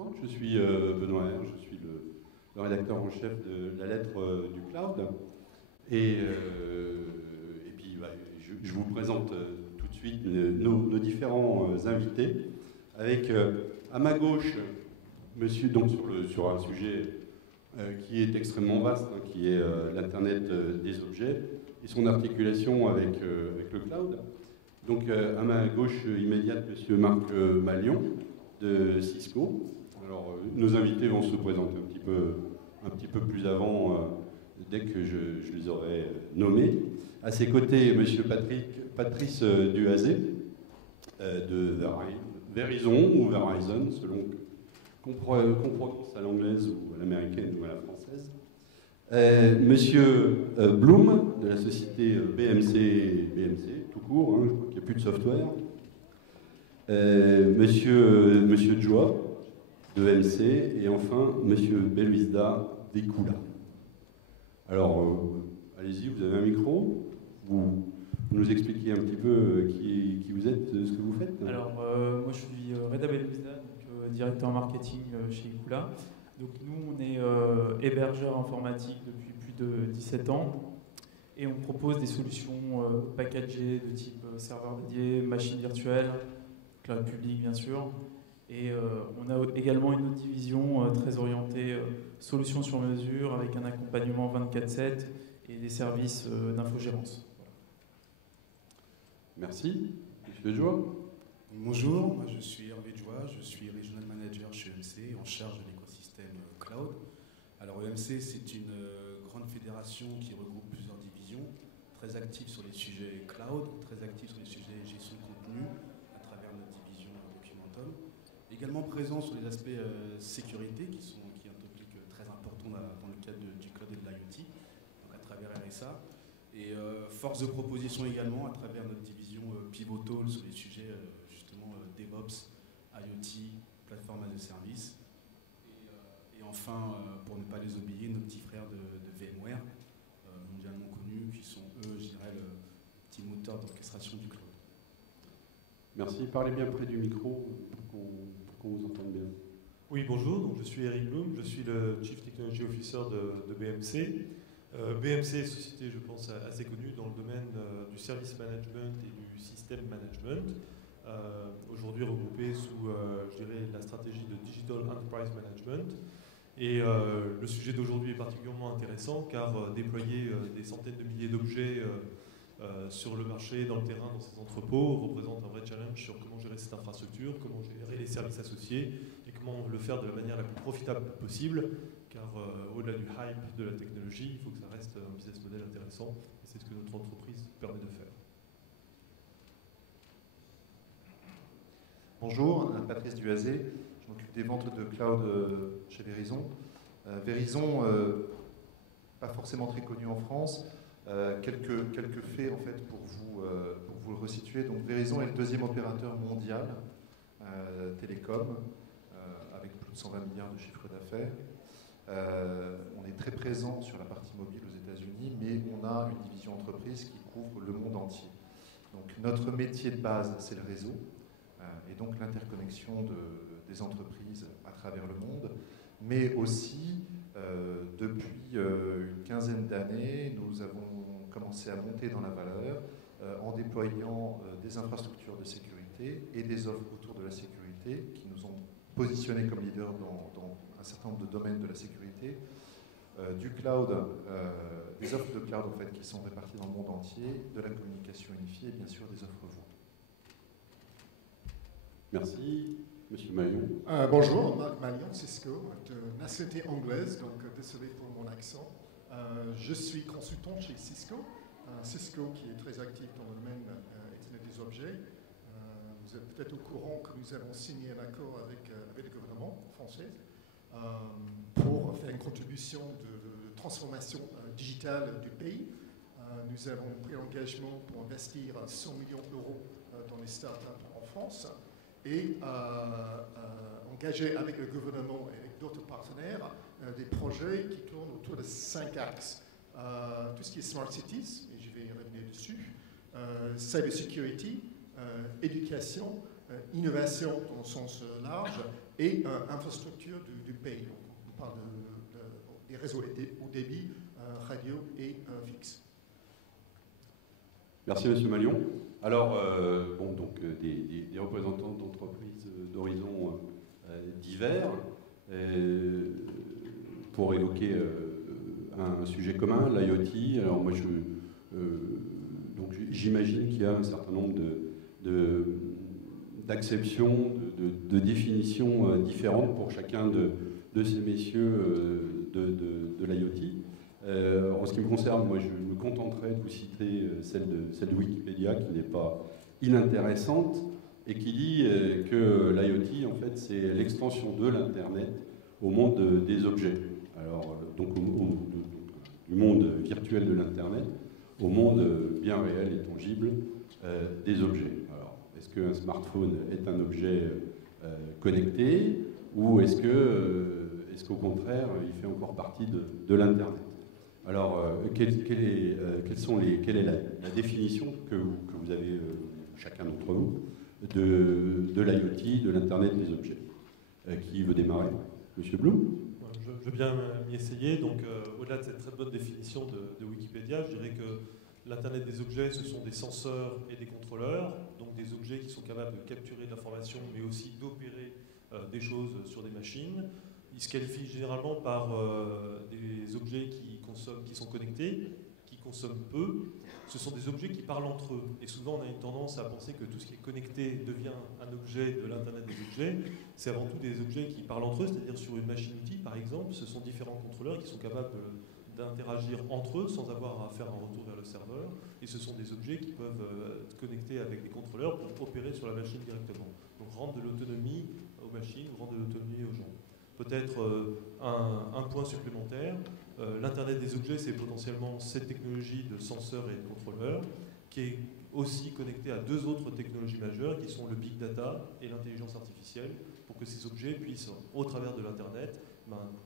présente, je suis Benoît R, je suis le rédacteur en chef de la lettre du cloud. Et puis, je vous présente tout de suite nos différents invités. Avec à ma gauche, monsieur, donc sur un sujet qui est extrêmement vaste, hein, qui est l'Internet des objets et son articulation avec le cloud. Donc à ma gauche immédiate, monsieur Marc Malion de Cisco. Alors nos invités vont se présenter un petit peu plus avant, dès que je les aurai nommés. À ses côtés, monsieur Patrice Duhazet de Verizon ou Verizon, selon qu'on prononce à l'anglaise ou à l'américaine ou à la française. Monsieur Blum de la société BMC tout court, hein, je crois qu'il n'y a plus de software. Monsieur Joa de MC et enfin monsieur Beluisda d'Ecula. Alors, allez-y, vous avez un micro, vous nous expliquez un petit peu qui vous êtes, ce que vous faites. Alors, moi je suis Reda Beluisda, directeur marketing chez Ecula. Donc nous, on est hébergeur informatique depuis plus de 17 ans et on propose des solutions packagées de type serveur dédié, machine virtuelle, cloud public bien sûr. Et on a également une autre division très orientée solutions sur mesure avec un accompagnement 24/7 et des services d'infogérance. Merci. Monsieur Joa. Bonjour, moi je suis Hervé Joa, je suis Regional Manager chez EMC en charge de l'écosystème cloud. Alors EMC c'est une grande fédération qui regroupe plusieurs divisions, très active sur les sujets cloud, très active sur les sujets gestion de contenu à travers notre division Documentum. Également présent sur les aspects sécurité qui est un topic très important dans le cadre du cloud et de l'IoT, donc à travers RSA. Et force de proposition également à travers notre division Pivotal sur les sujets justement DevOps, IoT, plateforme as a service. Et enfin, pour ne pas les oublier, nos petits frères de VMware, mondialement connus, qui sont eux, je dirais, le petit moteur d'orchestration du cloud. Merci. Parlez bien près du micro pour qu'on vous entende bien. Oui, bonjour. Donc, je suis Eric Blum, je suis le Chief Technology Officer de BMC. BMC est une société, je pense, assez connue dans le domaine du service management et du système management. Aujourd'hui regroupée sous, je dirais, la stratégie de Digital Enterprise Management. Et le sujet d'aujourd'hui est particulièrement intéressant car déployer des centaines de milliers d'objets sur le marché, dans le terrain, dans ces entrepôts, représente un vrai challenge sur comment gérer cette infrastructure, comment gérer les services associés et comment le faire de la manière la plus profitable possible. Car au-delà du hype de la technologie, il faut que ça reste un business model intéressant et c'est ce que notre entreprise permet de faire. Bonjour, Patrice Duhazet, je m'occupe des ventes de cloud chez Verizon. Verizon, pas forcément très connu en France, quelques faits en fait pour vous le resituer. Donc Verizon est le deuxième opérateur mondial télécom avec plus de 120 milliards de chiffre d'affaires. On est très présent sur la partie mobile aux États-Unis, mais on a une division entreprise qui couvre le monde entier. Donc notre métier de base, c'est le réseau, et donc l'interconnexion des entreprises à travers le monde, mais aussi depuis une quinzaine d'années, nous avons commencé à monter dans la valeur en déployant des infrastructures de sécurité et des offres autour de la sécurité qui nous ont positionnés comme leaders dans un certain nombre de domaines de la sécurité, du cloud, des offres de cloud en fait, qui sont réparties dans le monde entier, de la communication unifiée et bien sûr des offres VOO. Merci. Monsieur Malion. Bonjour, Marc Malion, Cisco, de nationalité anglaise, donc désolé pour mon accent. Je suis consultant chez Cisco, Cisco qui est très actif dans le domaine Internet des objets. Vous êtes peut-être au courant que nous avons signé un accord avec le gouvernement français pour faire une contribution de transformation digitale du pays. Nous avons pris l'engagement pour investir 100 millions d'euros dans les startups en France et engager avec le gouvernement et avec d'autres partenaires des projets qui tournent autour de 5 axes. Tout ce qui est Smart Cities, et je vais y revenir dessus, Cyber Security, éducation, innovation dans le sens large, et infrastructure du pays. Donc, on parle des réseaux au débit, radio et fixe. Merci Monsieur Malion. Alors, des représentants d'entreprises d'horizons divers pour évoquer un sujet commun, l'IoT. Alors moi, j'imagine qu'il y a un certain nombre d'acceptions, de définitions différentes pour chacun de ces messieurs de l'IoT. En ce qui me concerne, moi, je me contenterai de vous citer celle de Wikipédia, qui n'est pas inintéressante, et qui dit que l'IoT, en fait, c'est l'extension de l'Internet au monde des objets. Alors, donc, du monde virtuel de l'Internet au monde bien réel et tangible des objets. Alors, est-ce qu'un smartphone est un objet connecté, ou est-ce qu'au contraire, il fait encore partie de l'Internet? Alors, quelle est la définition que vous avez, chacun d'entre vous, de l'IoT, de l'Internet des objets? Qui veut démarrer? Monsieur Blum? Je veux bien m'y essayer. Donc, au-delà de cette très bonne définition de Wikipédia, je dirais que l'Internet des objets, ce sont des senseurs et des contrôleurs, donc des objets qui sont capables de capturer de l'information, mais aussi d'opérer des choses sur des machines. Ils se qualifient généralement par des objets qui sont connectés, qui consomment peu. Ce sont des objets qui parlent entre eux. Et souvent, on a une tendance à penser que tout ce qui est connecté devient un objet de l'Internet des objets. C'est avant tout des objets qui parlent entre eux, c'est-à-dire sur une machine-outil, par exemple, ce sont différents contrôleurs qui sont capables d'interagir entre eux sans avoir à faire un retour vers le serveur. Et ce sont des objets qui peuvent être connectés avec des contrôleurs pour opérer sur la machine directement. Donc rendre de l'autonomie aux machines ou rendre de l'autonomie aux gens. Peut-être un point supplémentaire, l'Internet des objets, c'est potentiellement cette technologie de senseurs et de contrôleurs qui est aussi connectée à deux autres technologies majeures qui sont le big data et l'intelligence artificielle pour que ces objets puissent, au travers de l'Internet,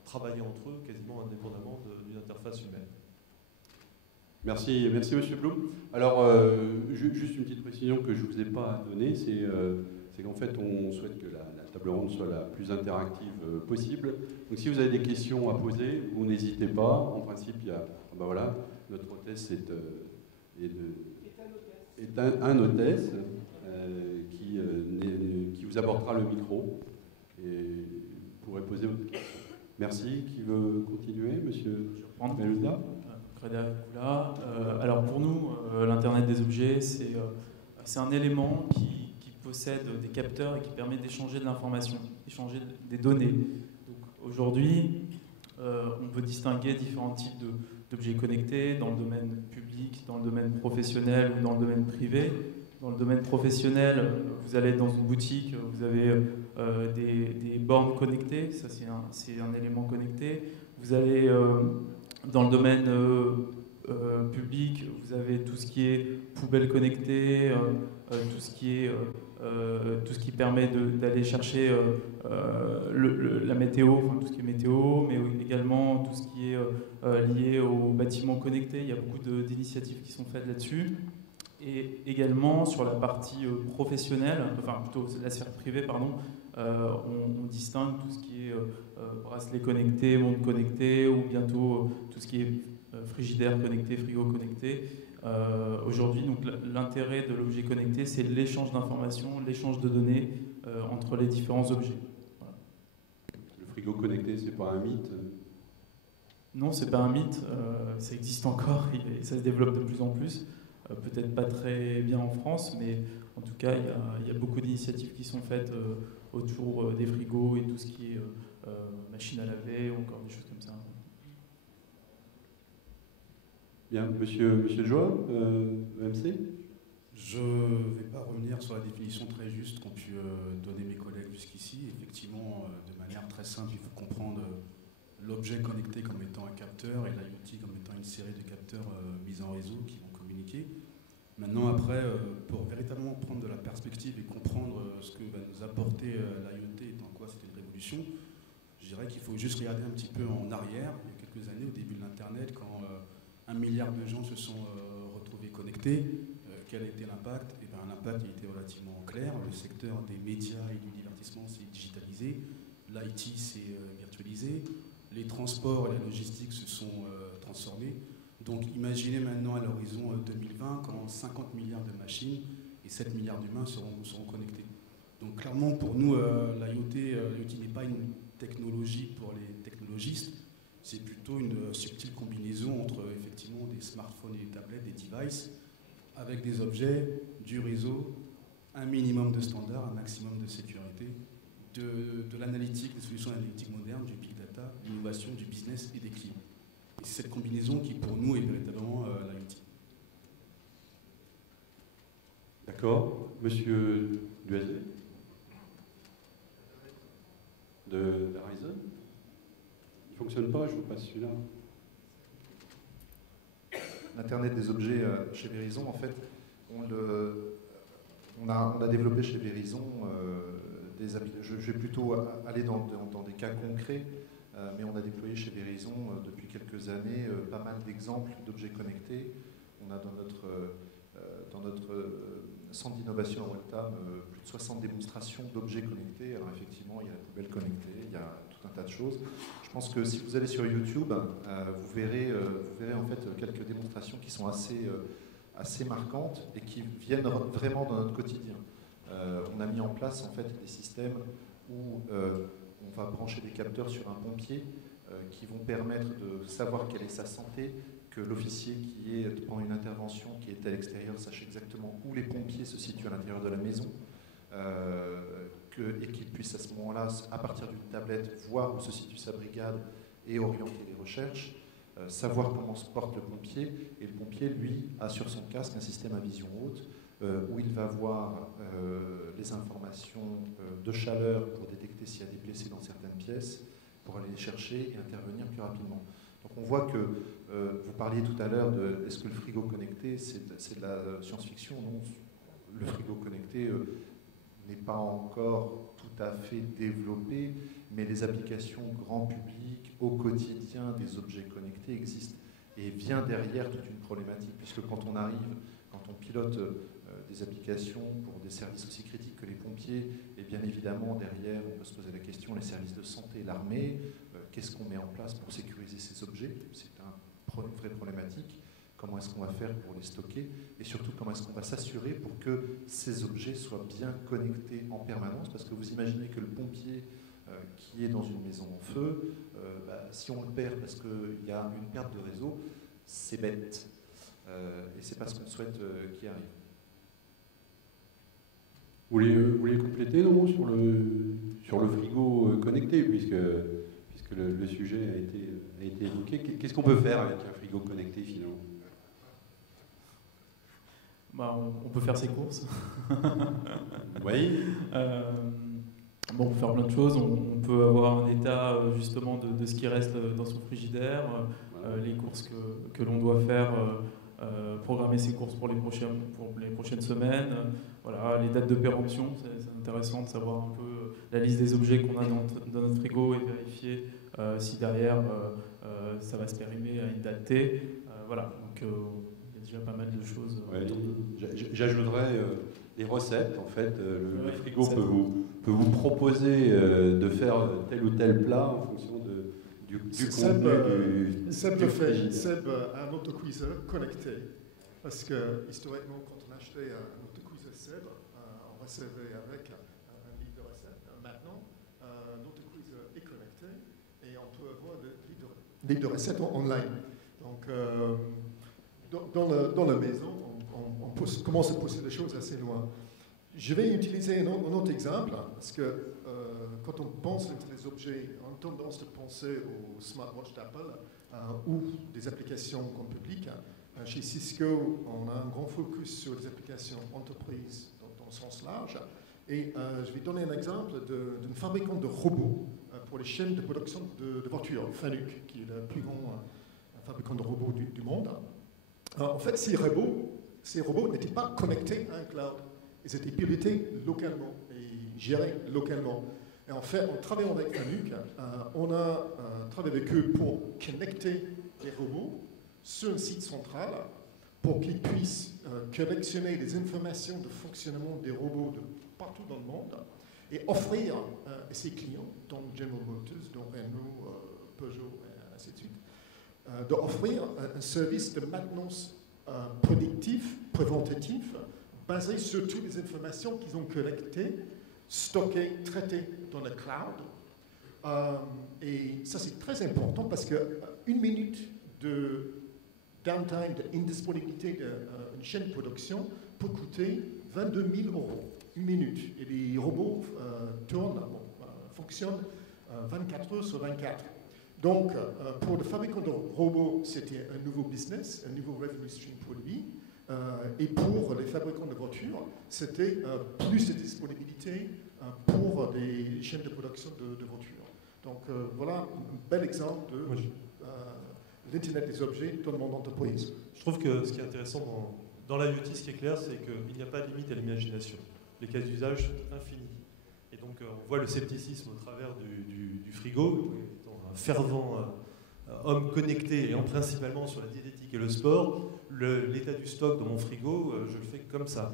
travailler entre eux quasiment indépendamment d'une interface humaine. Merci Monsieur Blum. Alors, juste une petite précision que je ne vous ai pas donnée, c'est qu'en fait, on souhaite que la table ronde soit la plus interactive possible. Donc, si vous avez des questions à poser, vous n'hésitez pas. En principe, il y a, voilà, notre hôtesse est un hôtesse qui vous apportera le micro et vous pourrez poser votre question. Merci. Qui veut continuer, Monsieur Melouda? Alors pour nous, l'Internet des objets, c'est un élément qui possède des capteurs et qui permet d'échanger de l'information, d'échanger des données. Donc aujourd'hui, on peut distinguer différents types d'objets connectés dans le domaine public, dans le domaine professionnel ou dans le domaine privé. Dans le domaine professionnel, vous allez dans une boutique, vous avez des bornes connectées, ça c'est un élément connecté. Vous allez dans le domaine public, vous avez tout ce qui est poubelle connectée, tout ce qui permet d'aller chercher la météo, enfin tout ce qui est météo, mais également tout ce qui est lié aux bâtiments connectés. Il y a beaucoup d'initiatives qui sont faites là-dessus. Et également sur la partie professionnelle, enfin plutôt la sphère privée, pardon, on distingue tout ce qui est bracelet connecté, montre connectée, ou bientôt tout ce qui est frigidaire connecté, frigo connecté. Aujourd'hui, donc l'intérêt de l'objet connecté, c'est l'échange d'informations, l'échange de données entre les différents objets. Voilà. Le frigo connecté, c'est pas un mythe? Non, c'est pas un mythe. Ça existe encore et ça se développe de plus en plus. Peut-être pas très bien en France, mais en tout cas, il y a beaucoup d'initiatives qui sont faites autour des frigos et tout ce qui est machine à laver, ou encore des choses comme ça. Bien, Monsieur Joa, EMC? Je ne vais pas revenir sur la définition très juste qu'ont pu donner mes collègues jusqu'ici. Effectivement, de manière très simple, il faut comprendre l'objet connecté comme étant un capteur et l'IoT comme étant une série de capteurs mis en réseau qui vont communiquer. Maintenant, après, pour véritablement prendre de la perspective et comprendre ce que va nous apporter l'IoT et dans quoi c'était une révolution, je dirais qu'il faut juste regarder un petit peu en arrière, il y a quelques années, au début de l'Internet, quand 1 milliard de gens se sont retrouvés connectés. Quel a été l'impact? Eh bien, l'impact il était relativement clair. Le secteur des médias et du divertissement s'est digitalisé. l'IT s'est virtualisé, les transports et la logistique se sont transformés. Donc imaginez maintenant à l'horizon 2020 quand 50 milliards de machines et 7 milliards d'humains seront connectés. Donc clairement pour nous, l'IoT n'est pas une technologie pour les technologistes, c'est plutôt une subtile combinaison entre effectivement des smartphones et des tablettes, des devices, avec des objets, du réseau, un minimum de standards, un maximum de sécurité, de l'analytique, des solutions analytiques modernes, du big data, de l'innovation, du business et des clients. Et c'est cette combinaison qui pour nous est véritablement l'IoT. D'accord. Monsieur Duazet de Verizon. Il ne fonctionne pas, je vous passe celui-là. L'Internet des objets chez Verizon, en fait, on a développé chez Verizon des applications. Je vais plutôt aller dans des cas concrets, mais on a déployé chez Verizon depuis quelques années pas mal d'exemples d'objets connectés. On a dans notre centre d'innovation à Waltham plus de 60 démonstrations d'objets connectés. Alors effectivement, il y a la poubelle connectée, il y a tout un tas de choses. Je pense que si vous allez sur YouTube, vous verrez en fait quelques démonstrations qui sont assez marquantes et qui viennent vraiment dans notre quotidien. On a mis en place en fait des systèmes où on va brancher des capteurs sur un pompier qui vont permettre de savoir quelle est sa santé, que l'officier qui est pendant une intervention, qui est à l'extérieur, sache exactement où les pompiers se situent à l'intérieur de la maison, et qu'il puisse à ce moment-là, à partir d'une tablette, voir où se situe sa brigade et orienter les recherches, savoir comment se porte le pompier, et le pompier, lui, a sur son casque un système à vision haute, où il va voir les informations de chaleur pour détecter s'il y a des blessés dans certaines pièces, pour aller les chercher et intervenir plus rapidement. Donc on voit que, vous parliez tout à l'heure de est-ce que le frigo connecté c'est de la science-fiction? Non, le frigo connecté n'est pas encore tout à fait développé, mais les applications grand public au quotidien des objets connectés existent. Et vient derrière toute une problématique, puisque quand on pilote des applications pour des services aussi critiques que les pompiers, et bien évidemment derrière on peut se poser la question, les services de santé, l'armée, qu'est-ce qu'on met en place pour sécuriser ces objets? C'est une vraie problématique. Comment est-ce qu'on va faire pour les stocker? Et surtout, comment est-ce qu'on va s'assurer pour que ces objets soient bien connectés en permanence? Parce que vous imaginez que le pompier qui est dans une maison en feu, si on le perd parce qu'il y a une perte de réseau, c'est bête. Et c'est pas ce qu'on souhaite qu'il arrive. Vous voulez compléter, non, sur le frigo connecté, puisque le sujet a été évoqué. Qu'est-ce qu'on peut faire avec un frigo connecté, finalement? On peut faire ses courses. Oui. On peut faire plein de choses. On peut avoir un état justement de ce qui reste dans son frigidaire, les courses que l'on doit faire, programmer ses courses pour les prochaines semaines. Voilà, les dates de péremption, c'est intéressant de savoir un peu la liste des objets qu'on a dans notre frigo et vérifier si derrière ça va se périmer à une date T. Voilà, donc il y a déjà pas mal de choses. Ouais, j'ajouterais les recettes. En fait, le frigo peut vous proposer de faire tel ou tel plat en fonction du contenu Seb le fait. Seb a un autocuiseur connecté. Parce que historiquement, quand on achetait un autocuiseur Seb, on recevait avec un livre de recettes. Maintenant, l'autocuiseur est connecté et on peut avoir le livre de recettes online. Donc, dans la maison, on commence à pousser les choses assez loin. Je vais utiliser un autre exemple, parce que quand on pense à des objets, on a tendance de penser au smartwatch d'Apple ou des applications grand public. Chez Cisco, on a un grand focus sur les applications entreprises dans le sens large. Et je vais donner un exemple d'une fabricante de robots pour les chaînes de production de voitures, Fanuc, qui est le plus grand fabricant de robots du monde. En fait, ces robots n'étaient pas connectés à un cloud. Ils étaient pilotés localement et gérés localement. Et en fait, en travaillant avec Fanuc, on a travaillé avec eux pour connecter les robots sur un site central pour qu'ils puissent collectionner les informations de fonctionnement des robots de partout dans le monde et offrir à ses clients, dont General Motors, dont Renault, Peugeot, et ainsi de suite, d'offrir un service de maintenance prédictif, préventatif, basé sur toutes les informations qu'ils ont collectées, stockées, traitées dans le cloud. Et ça, c'est très important parce qu'une minute de downtime, d'indisponibilité d'une chaîne de production peut coûter 22 000 €, une minute. Et les robots fonctionnent 24 heures sur 24. Donc, pour le fabricant de robots, c'était un nouveau business, un nouveau revenue stream pour lui. Et pour les fabricants de voitures, c'était plus de disponibilité pour des chaînes de production de voitures. Donc, voilà un bel exemple de l'Internet des objets dans le monde d'entreprise. Je trouve que ce qui est intéressant dans l'IoT, ce qui est clair, c'est qu'il n'y a pas de limite à l'imagination. Les cas d'usage sont infinis. Et donc, on voit le scepticisme au travers du frigo, étant un fervent homme connecté, et principalement sur la diététique et le sport. L'état du stock dans mon frigo, je le fais comme ça.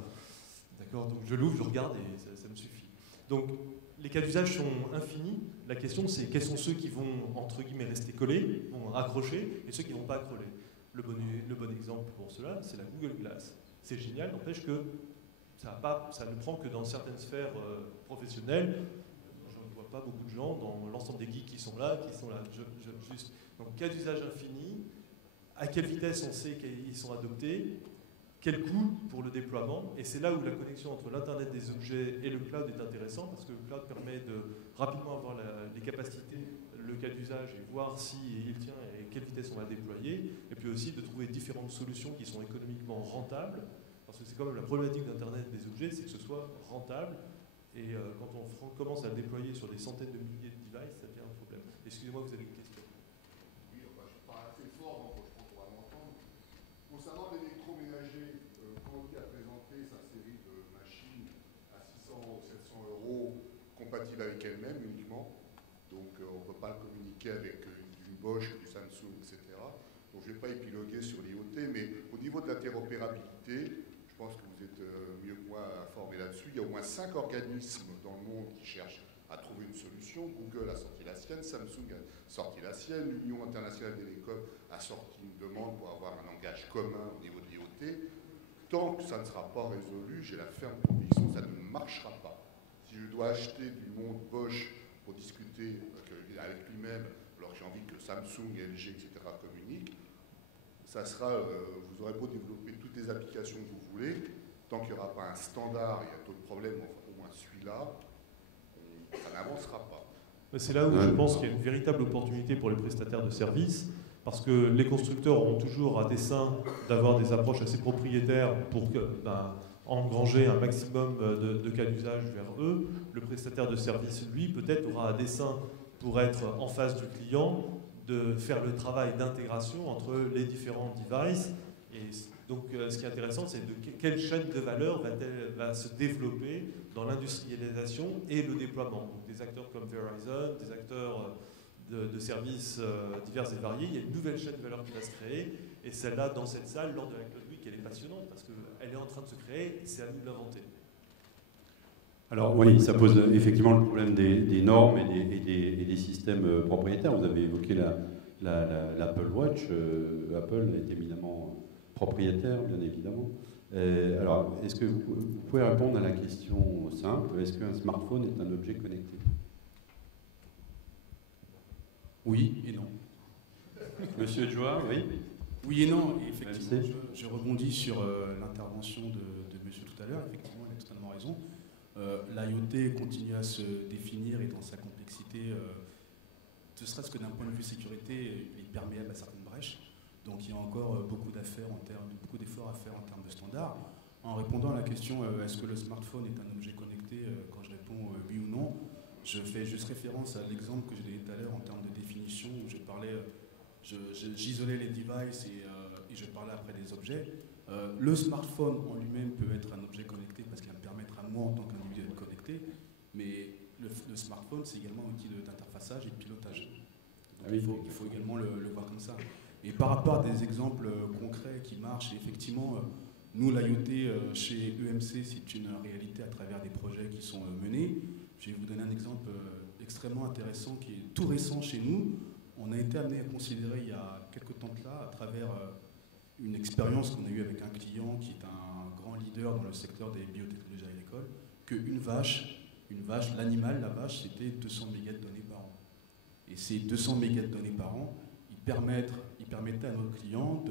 D'accord ? Donc, je l'ouvre, je regarde et ça me suffit. Donc, les cas d'usage sont infinis. La question, c'est quels sont ceux qui vont, entre guillemets, rester collés, vont accrocher, et ceux qui ne vont pas accrocher. Le bon exemple pour cela, c'est la Google Glass. C'est génial, n'empêche que ça ne prend que dans certaines sphères professionnelles. Je ne vois pas beaucoup de gens dans l'ensemble des geeks qui sont là. Juste. Donc, cas d'usage infini. À quelle vitesse on sait qu'ils sont adoptés, quel coût pour le déploiement, et c'est là où la connexion entre l'Internet des objets et le cloud est intéressant, parce que le cloud permet de rapidement avoir les capacités, le cas d'usage, et voir s'il tient et quelle vitesse on va déployer, et puis aussi de trouver différentes solutions qui sont économiquement rentables, parce que c'est quand même la problématique d'Internet des objets, c'est que ce soit rentable, et quand on commence à le déployer sur des centaines de milliers de devices, ça devient un problème. Excusez-moi, vous avez une question. Oui, enfin, je parle assez fort, donc je pense qu'on va m'entendre. Concernant l'électroménager, Conti a présenté sa série de machines à 600 ou 700 € compatibles avec elles-mêmes uniquement. Donc on ne peut pas communiquer avec du Bosch, du Samsung, etc. Donc je ne vais pas épiloguer sur l'IoT, mais au niveau de l'interopérabilité, je pense que vous êtes mieux que moi informés là-dessus. Il y a au moins 5 organismes dans le monde qui cherchent à trouver une solution. Google a sorti la sienne, Samsung a sorti la sienne, l'Union internationale des télécoms a sorti une demande pour avoir un langage commun au niveau de l'IoT. Tant que ça ne sera pas résolu, j'ai la ferme conviction que ça ne marchera pas. Si je dois acheter du monde Bosch pour discuter avec lui-même, alors que j'ai envie que Samsung, LG, etc. communiquent, ça sera, vous aurez beau développer toutes les applications que vous voulez, tant qu'il n'y aura pas un standard, il y a d'autres problèmes, au moins celui-là, ça n'avancera pas. C'est là où je pense qu'il y a une véritable opportunité pour les prestataires de services, parce que les constructeurs ont toujours à dessein d'avoir des approches assez propriétaires pour engranger un maximum de cas d'usage vers eux. Le prestataire de service, lui, peut-être aura à dessein, pour être en face du client, de faire le travail d'intégration entre les différents devices. Et donc, ce qui est intéressant, c'est de quelle chaîne de valeur va se développer dans l'industrialisation et le déploiement. Donc, des acteurs comme Verizon, des acteurs de services divers et variés. Il y a une nouvelle chaîne de valeur qui va se créer. Et celle-là, dans cette salle, lors de la Cloud Week, elle est passionnante parce qu'elle est en train de se créer et c'est à nous de l'inventer. Alors oui, ça pose effectivement le problème des normes et des systèmes propriétaires. Vous avez évoqué l'Apple Watch. Apple est éminemment propriétaire, bien évidemment. Alors, est-ce que vous pouvez répondre à la question simple, est-ce qu'un smartphone est un objet connecté? Oui et non. Monsieur Joa, oui. Oui et non, et effectivement, je rebondis sur l'intervention de monsieur tout à l'heure. Effectivement, il a totalement raison. L'IoT continue à se définir et dans sa complexité, ne serait-ce que d'un point de vue sécurité, il est perméable à certaines brèches. Donc il y a encore beaucoup d'efforts à faire en termes de standards. En répondant à la question est-ce que le smartphone est un objet connecté, quand je réponds oui ou non, je fais juste référence à l'exemple que j'ai donné tout à l'heure en termes de définition où je parlais, j'isolais les devices et je parlais après des objets. Le smartphone en lui-même peut être un objet connecté parce qu'il va me permettre à moi en tant qu'individu d'être connecté, mais le smartphone c'est également un outil d'interfaçage et de pilotage. Donc, il faut également le voir comme ça. Et par rapport à des exemples concrets qui marchent, effectivement, nous, l'IoT chez EMC, c'est une réalité à travers des projets qui sont menés. Je vais vous donner un exemple extrêmement intéressant qui est tout récent chez nous. On a été amené à considérer il y a quelques temps de là, à travers une expérience qu'on a eue avec un client qui est un grand leader dans le secteur des biotechnologies agricoles, qu'une vache, l'animal, la vache, c'était 200 mégas de données par an. Et ces 200 mégas de données par an, ils permettaient à nos clients,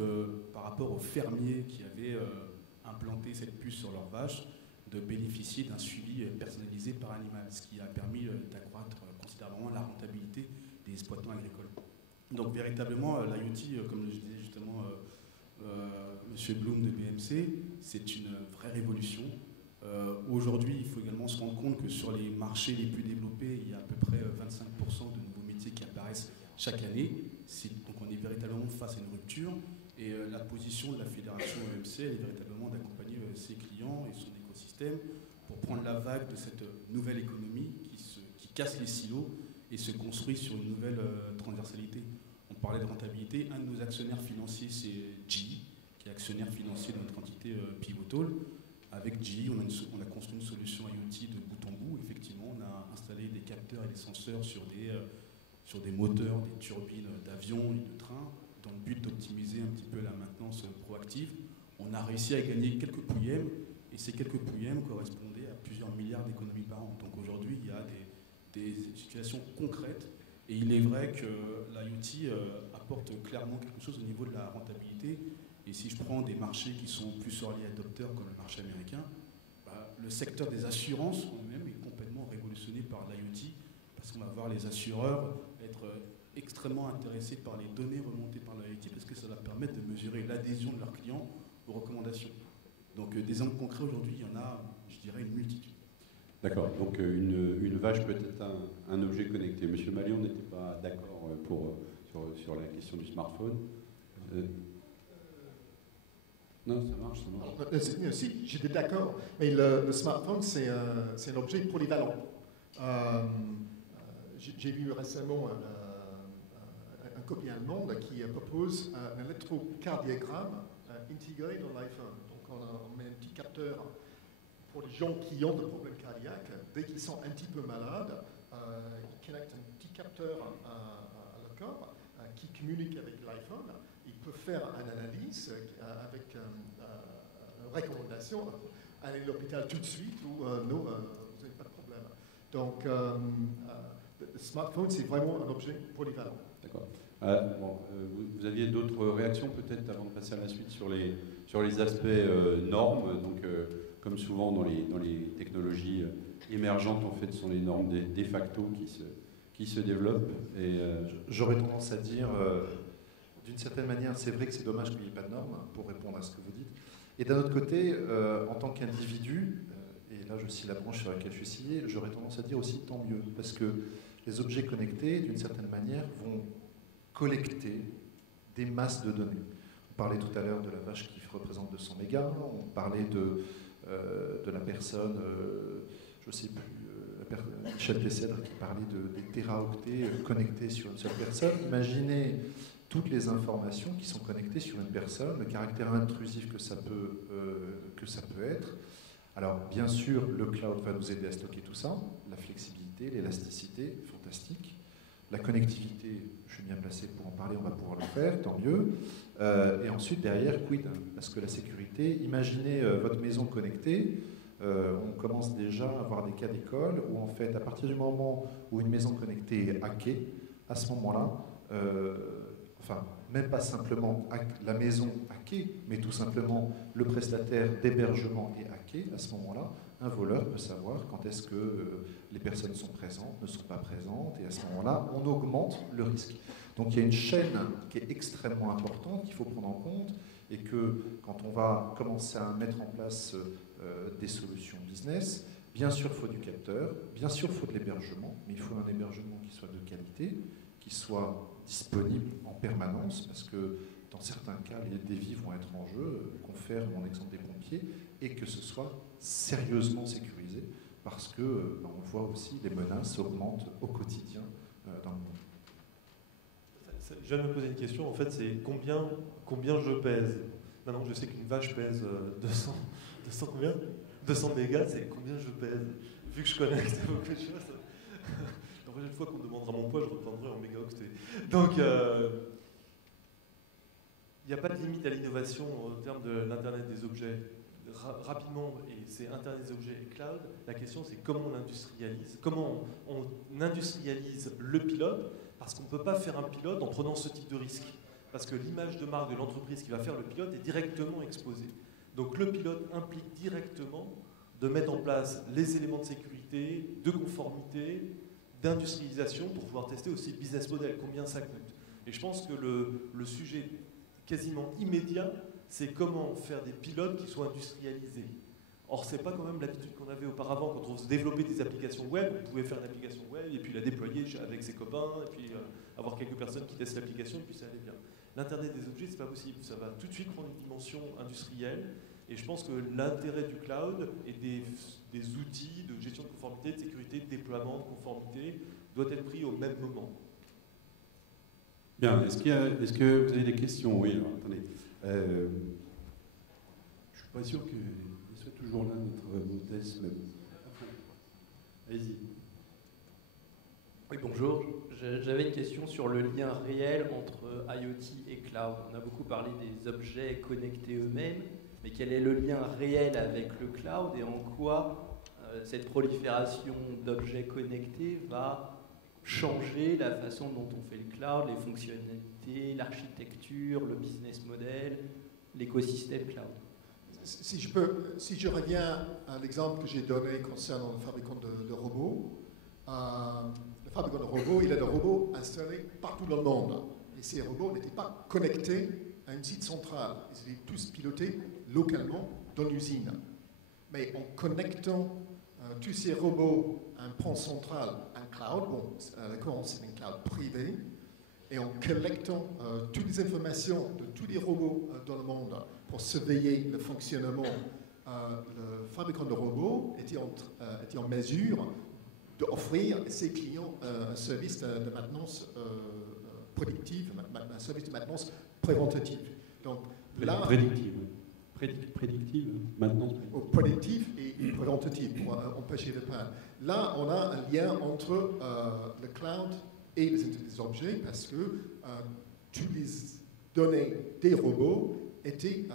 par rapport aux fermiers qui avaient implanté cette puce sur leur vache, de bénéficier d'un suivi personnalisé par animal, ce qui a permis d'accroître considérablement la rentabilité des exploitants agricoles. Donc véritablement, l'IoT, comme le disait justement M. Blum de BMC, c'est une vraie révolution. Aujourd'hui, il faut également se rendre compte que sur les marchés les plus développés, il y a à peu près 25% de nouveaux métiers qui apparaissent chaque année. Donc on est véritablement face à une rupture. Et la position de la fédération EMC, elle est véritablement d'accompagner ses clients et son écosystème pour prendre la vague de cette nouvelle économie qui casse les silos et se construit sur une nouvelle transversalité. On parlait de rentabilité. Un de nos actionnaires financiers, c'est GE, qui est actionnaire financier de notre entité Pivotal. Avec GE, on a construit une solution IoT de bout en bout. Effectivement, on a installé des capteurs et des senseurs sur des moteurs, des turbines d'avions et de trains, dans le but d'optimiser un petit peu la maintenance proactive. On a réussi à gagner quelques pouillèmes, et ces quelques pouillèmes correspondaient à plusieurs milliards d'économies par an. Donc aujourd'hui, il y a des situations concrètes, et il est vrai que l'IoT apporte clairement quelque chose au niveau de la rentabilité. Et si je prends des marchés qui sont plus early adopteurs, comme le marché américain, le secteur des assurances même est complètement révolutionné par l'IoT, parce qu'on va voir les assureurs être extrêmement intéressés par les données remontées par l'IoT, parce que ça va permettre de mesurer l'adhésion de leurs clients aux recommandations. Donc des exemples concrets aujourd'hui, il y en a, je dirais, une multitude. D'accord, donc une vache peut être un objet connecté. Monsieur Malion n'était pas d'accord sur la question du smartphone. Non, ça marche. Si, j'étais d'accord. Mais le smartphone, c'est un objet polyvalent. J'ai vu récemment un copie allemande qui propose un électrocardiogramme intégré dans l'iPhone. Donc on met un petit capteur pour les gens qui ont des problèmes cardiaques. Dès qu'ils sont un petit peu malades, ils connectent un petit capteur à leur corps qui communique avec l'iPhone. Il peut faire une analyse avec une recommandation. Allez à l'hôpital tout de suite ou non, vous n'avez pas de problème. Donc, le smartphone, c'est vraiment un objet polyvalent. D'accord. Vous aviez d'autres réactions peut-être avant de passer à la suite sur les aspects normes. Donc, comme souvent dans les technologies émergentes, en fait, ce sont les normes de facto qui se développent. Et j'aurais tendance à dire, d'une certaine manière, c'est vrai que c'est dommage qu'il n'y ait pas de normes, pour répondre à ce que vous dites. Et d'un autre côté, en tant qu'individu, et là je cite la branche sur laquelle je suis scié, j'aurais tendance à dire aussi tant mieux, parce que les objets connectés, d'une certaine manière, vont collecter des masses de données. On parlait tout à l'heure de la vache qui représente 200 mégas, on parlait de la personne, je ne sais plus, Michel Tessèdre qui parlait des téraoctets connectés sur une seule personne. Imaginez toutes les informations qui sont connectées sur une personne, le caractère intrusif que ça peut être. Alors, bien sûr, le cloud va nous aider à stocker tout ça, la flexibilité, l'élasticité, fantastique. La connectivité, je suis bien placé pour en parler, on va pouvoir le faire, tant mieux. Et ensuite, derrière, quid? Parce que la sécurité, imaginez votre maison connectée, on commence déjà à avoir des cas d'école où, en fait, à partir du moment où une maison connectée est hackée, à ce moment-là, enfin, même pas simplement la maison hackée, mais tout simplement le prestataire d'hébergement est hacké, à ce moment-là, un voleur peut savoir quand est-ce que les personnes sont présentes, ne sont pas présentes, et à ce moment-là, on augmente le risque. Donc il y a une chaîne qui est extrêmement importante, qu'il faut prendre en compte, et que quand on va commencer à mettre en place des solutions business, bien sûr il faut du capteur, bien sûr il faut de l'hébergement, mais il faut un hébergement qui soit de qualité, qui soit disponible en permanence, parce que dans certains cas, des vies vont être en jeu, confère mon exemple des pompiers, et que ce soit sérieusement sécurisé, parce que on voit aussi les menaces augmentent au quotidien dans le monde. Je viens de me poser une question, en fait, c'est combien je pèse? Maintenant, je sais qu'une vache pèse 200 mégas, c'est combien je pèse? vu que je connecte beaucoup de choses, la prochaine fois qu'on me demandera mon poids, je reprendrai en mégaoctet. Donc, il n'y a pas de limite à l'innovation en termes de l'Internet des objets. Rapidement, et c'est Internet des objets et cloud, la question c'est comment on industrialise le pilote, parce qu'on ne peut pas faire un pilote en prenant ce type de risque. Parce que l'image de marque de l'entreprise qui va faire le pilote est directement exposée. Donc le pilote implique directement de mettre en place les éléments de sécurité, de conformité, d'industrialisation pour pouvoir tester aussi le business model, combien ça coûte. Et je pense que le sujet quasiment immédiat, c'est comment faire des pilotes qui soient industrialisés. Or, ce n'est pas quand même l'habitude qu'on avait auparavant quand on se développait des applications web. On pouvait faire une application web et puis la déployer avec ses copains et puis avoir quelques personnes qui testent l'application et puis ça allait bien. L'Internet des objets, ce n'est pas possible. Ça va tout de suite prendre une dimension industrielle. Et je pense que l'intérêt du cloud et des outils de gestion de conformité, de sécurité, de déploiement, de conformité doit être pris au même moment. Bien, est-ce que vous avez des questions? Oui, alors attendez. Je ne suis pas sûr que soit toujours là, notre hôtesse. Mais... Allez-y. Oui, bonjour. J'avais une question sur le lien réel entre IoT et cloud. On a beaucoup parlé des objets connectés eux-mêmes, mais quel est le lien réel avec le cloud et en quoi cette prolifération d'objets connectés va changer la façon dont on fait le cloud, les fonctionnalités, l'architecture, le business model, l'écosystème cloud? Si je reviens à l'exemple que j'ai donné concernant le fabricant de robots, le fabricant de robots, il a des robots installés partout dans le monde. Et ces robots n'étaient pas connectés à une site centrale. Ils étaient tous pilotés localement dans l'usine. Mais en connectant tous ces robots à un point central, un cloud, bon, d'accord, c'est un cloud privé, et en collectant toutes les informations de tous les robots dans le monde pour surveiller le fonctionnement, le fabricant de robots était en mesure d'offrir à ses clients un service de maintenance prédictive, un service de maintenance préventative. Donc là, prédictive. Prédictive, maintenance. Prédictive et préventative pour empêcher le panne. Là, on a un lien entre le cloud et les objets parce que toutes les données des robots étaient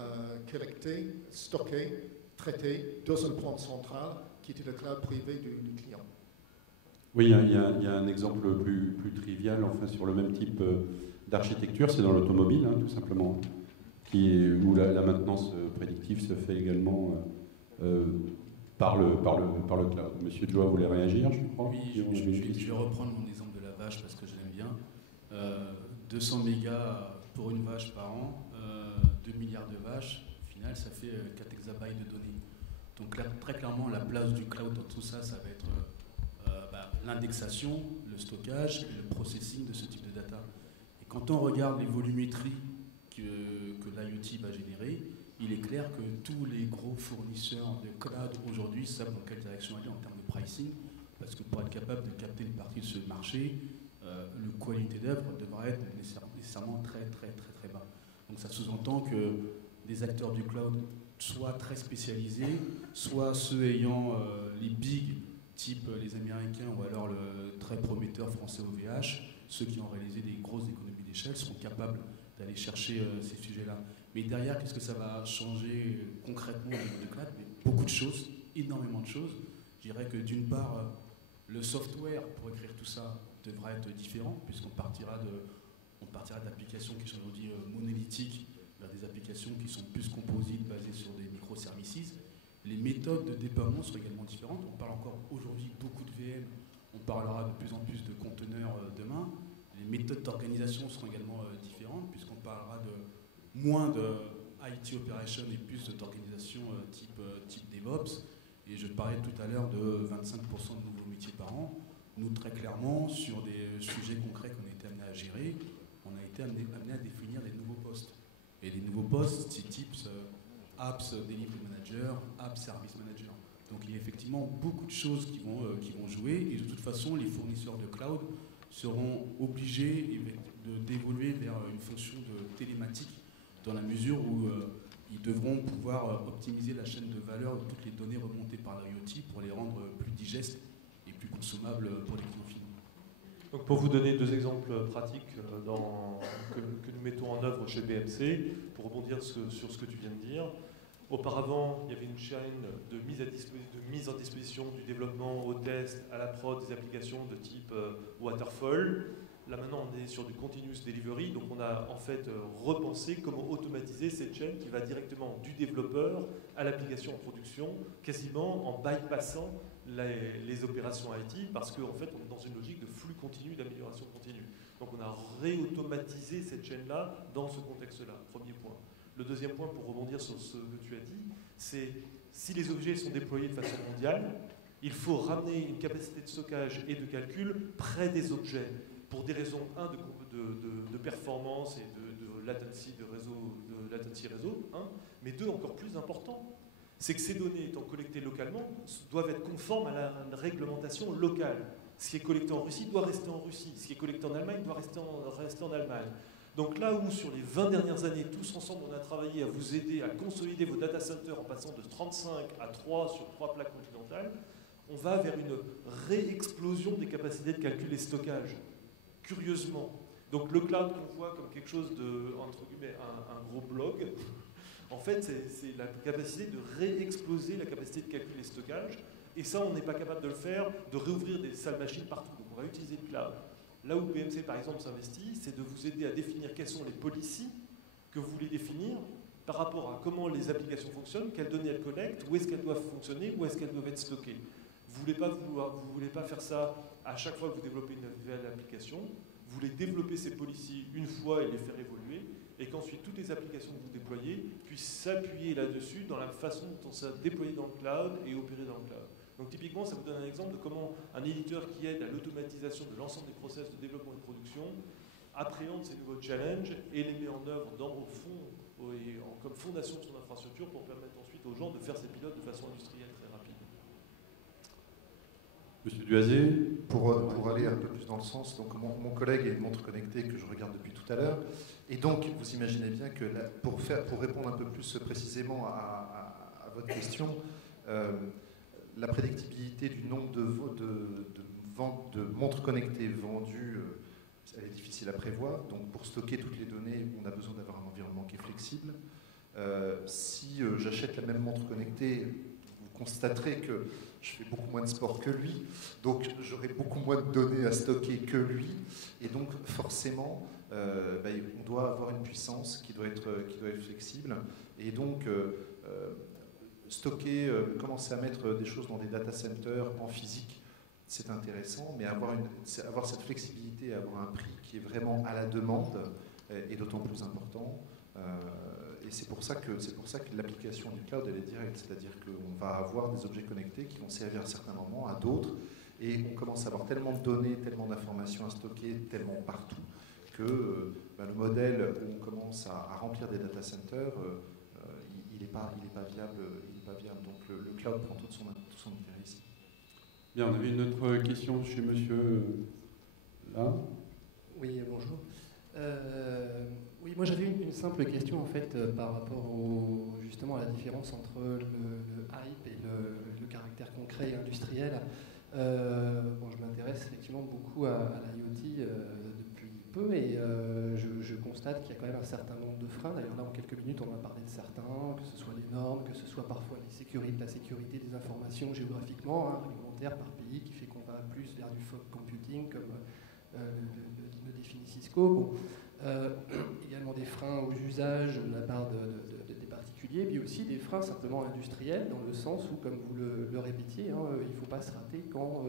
collectées, stockées, traitées dans un point central qui était le cloud privé du client. Oui, il y a un exemple plus trivial, enfin sur le même type d'architecture, c'est dans l'automobile, tout simplement, où la maintenance prédictive se fait également par le cloud. Monsieur Joa voulait réagir, je crois. Oui, je vais reprendre mon exemple de la vache parce que je l'aime bien. 200 mégas pour une vache par an, 2 milliards de vaches, au final, ça fait 4 exabytes de données. Donc là, très clairement, la place du cloud dans tout ça, ça va être l'indexation, le stockage et le processing de ce type de data. Et quand on regarde les volumétries que l'IoT va générer, il est clair que tous les gros fournisseurs de cloud aujourd'hui savent dans quelle direction aller en termes de pricing, parce que pour être capable de capter une partie de ce marché, le qualité d'œuvre devra être nécessairement très bas. Donc ça sous-entend que des acteurs du cloud soient très spécialisés, soit ceux ayant les big, type les Américains ou alors le très prometteur français OVH, ceux qui ont réalisé des grosses économies d'échelle seront capables d'aller chercher ces sujets-là. Mais derrière, qu'est-ce que ça va changer concrètement au niveau du cloud? Beaucoup de choses, énormément de choses. Je dirais que d'une part, le software pour écrire tout ça devra être différent, puisqu'on partira d'applications qui sont aujourd'hui monolithiques vers des applications qui sont plus composites, basées sur des microservices. Les méthodes de déploiement seront également différentes. On parle encore aujourd'hui beaucoup de VM, on parlera de plus en plus de conteneurs demain. Les méthodes d'organisation seront également différentes, puisqu'on parlera de moins de IT operation et plus d'organisation type DevOps. Et je parlais tout à l'heure de 25% de nouveaux métiers par an. Nous, très clairement, sur des sujets concrets qu'on a été amenés à gérer, on a été amené à définir des nouveaux postes. Et les nouveaux postes, c'est type Apps Delivery Manager, Apps Service Manager. Donc il y a effectivement beaucoup de choses qui vont jouer. Et de toute façon, les fournisseurs de cloud seront obligés d'évoluer vers une fonction de télématique dans la mesure où ils devront pouvoir optimiser la chaîne de valeur de toutes les données remontées par l'IoT pour les rendre plus digestes et plus consommables pour les clients finaux. Donc pour vous donner 2 exemples pratiques que nous mettons en œuvre chez BMC, pour rebondir sur ce que tu viens de dire, auparavant, il y avait une chaîne de mise en disposition du développement au test, à la prod des applications de type waterfall. Là maintenant, on est sur du continuous delivery, donc on a en fait repensé comment automatiser cette chaîne qui va directement du développeur à l'application en production, quasiment en bypassant les opérations IT, parce qu'en fait, on est dans une logique de flux continu, d'amélioration continue. Donc on a réautomatisé cette chaîne-là dans ce contexte-là, premier point. Le deuxième point, pour rebondir sur ce que tu as dit, c'est si les objets sont déployés de façon mondiale, il faut ramener une capacité de stockage et de calcul près des objets, pour des raisons, de performance et de latency réseau, mais 2, encore plus important, c'est que ces données étant collectées localement doivent être conformes à la réglementation locale. Ce qui est collecté en Russie doit rester en Russie, ce qui est collecté en Allemagne doit rester en Allemagne. Donc là où sur les 20 dernières années, tous ensemble, on a travaillé à vous aider à consolider vos data centers en passant de 35 à 3 sur 3 plaques continentales, on va vers une réexplosion des capacités de calcul et stockage. Curieusement. Donc le cloud qu'on voit comme quelque chose de, entre guillemets, un gros blog, en fait c'est la capacité de réexploser la capacité de calcul et stockage, et ça on n'est pas capable de le faire, de réouvrir des salles machines partout. Donc on va utiliser le cloud. Là où BMC par exemple s'investit, c'est de vous aider à définir quelles sont les policies que vous voulez définir par rapport à comment les applications fonctionnent, quelles données elles collectent, où est-ce qu'elles doivent fonctionner, où est-ce qu'elles doivent être stockées. Vous voulez pas faire ça à chaque fois que vous développez une nouvelle application. Vous voulez développer ces policies une fois et les faire évoluer, et qu'ensuite toutes les applications que vous déployez puissent s'appuyer là-dessus dans la façon dont on s'est déployé dans le cloud et opéré dans le cloud. Donc typiquement, ça vous donne un exemple de comment un éditeur qui aide à l'automatisation de l'ensemble des process de développement et de production appréhende ces nouveaux challenges et les met en œuvre comme fondation de son infrastructure pour permettre ensuite aux gens de faire ces pilotes de façon industrielle très rapide. Monsieur Duazé, pour aller un peu plus dans le sens, donc mon collègue a une montre connectée que je regarde depuis tout à l'heure, et donc vous imaginez bien que pour répondre un peu plus précisément à votre question, la prédictibilité du nombre de ventes de montres connectées vendues, elle est difficile à prévoir. Donc pour stocker toutes les données, on a besoin d'avoir un environnement qui est flexible. Si j'achète la même montre connectée, vous constaterez que je fais beaucoup moins de sport que lui, donc j'aurai beaucoup moins de données à stocker que lui, et donc forcément, on doit avoir une puissance qui doit être flexible, et donc commencer à mettre des choses dans des data centers en physique, c'est intéressant, mais avoir cette flexibilité, avoir un prix qui est vraiment à la demande est d'autant plus important. Et c'est pour ça que l'application du cloud, elle est directe, c'est-à-dire qu'on va avoir des objets connectés qui vont servir à certains moments, à d'autres, et on commence à avoir tellement de données, tellement d'informations à stocker, tellement partout, que le modèle où on commence à remplir des data centers, il n'est pas viable. Donc le cloud prend tout son intérêt ici. Bien, on avait une autre question chez monsieur là. Oui, bonjour. Oui, moi j'avais une simple question en fait par rapport justement à la différence entre le hype et le caractère concret et industriel. Je m'intéresse effectivement beaucoup à l'IoT depuis peu et je constate qu'il y a quand même un certain nombre de freins. D'ailleurs là en quelques minutes on va parler de certains, que ce soit les normes, que ce soit parfois la sécurité des informations géographiquement, réglementaire par pays, qui fait qu'on va plus vers du fog computing comme le définit Cisco. Également des freins aux usages de la part des particuliers, puis aussi des freins simplement industriels, dans le sens où, comme vous le répétiez, il ne faut pas se rater quand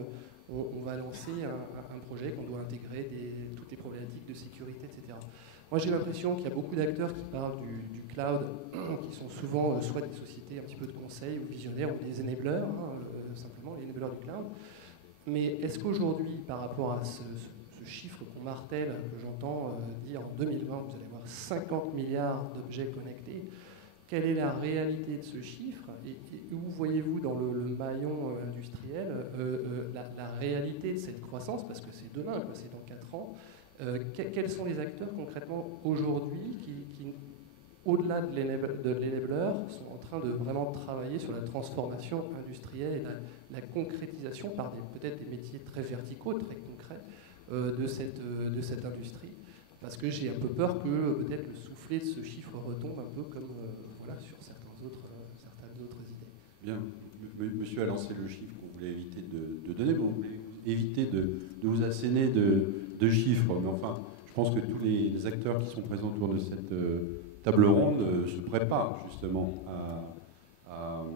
on va lancer un projet, qu'on doit intégrer toutes les problématiques de sécurité, etc. Moi j'ai l'impression qu'il y a beaucoup d'acteurs qui parlent du cloud, qui sont souvent soit des sociétés un petit peu de conseil ou visionnaires, ou des enablers, simplement les enablers du cloud. Mais est-ce qu'aujourd'hui, par rapport à ce chiffre qu'on martèle, que j'entends dire en 2020, vous allez avoir 50 milliards d'objets connectés, quelle est la réalité de ce chiffre et où voyez-vous dans le maillon industriel la réalité de cette croissance, parce que c'est demain, c'est dans 4 ans. Quels sont les acteurs concrètement aujourd'hui au-delà de l'enabler, sont en train de vraiment travailler sur la transformation industrielle et la concrétisation par peut-être des métiers très verticaux, très concrets de cette industrie. Parce que j'ai un peu peur que peut-être le soufflet de ce chiffre retombe un peu comme sur certaines autres idées. Bien. Monsieur a lancé le chiffre qu'on voulait éviter de donner, mais on voulait éviter de vous asséner de chiffres. Mais enfin, je pense que tous les acteurs qui sont présents autour de cette table ronde se préparent justement à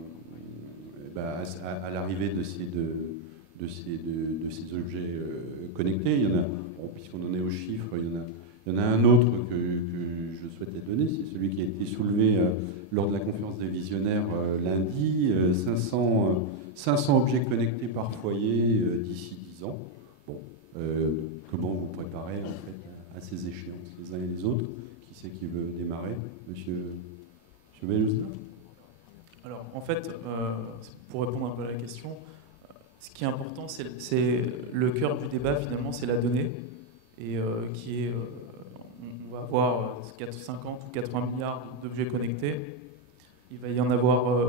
l'arrivée de ces objets connectés. Il y en a, puisqu'on en est aux chiffres, il y en a un autre que je souhaitais donner, c'est celui qui a été soulevé lors de la conférence des visionnaires lundi, 500 objets connectés par foyer d'ici 10 ans. Bon, comment vous préparez en fait à ces échéances les uns et les autres? Qui c'est qui veut démarrer? Monsieur Bellouzin? Alors, en fait, pour répondre un peu à la question, ce qui est important, c'est le cœur du débat, finalement, c'est la donnée, et qui est... on va avoir 50 ou 80 milliards d'objets connectés. Il va y en avoir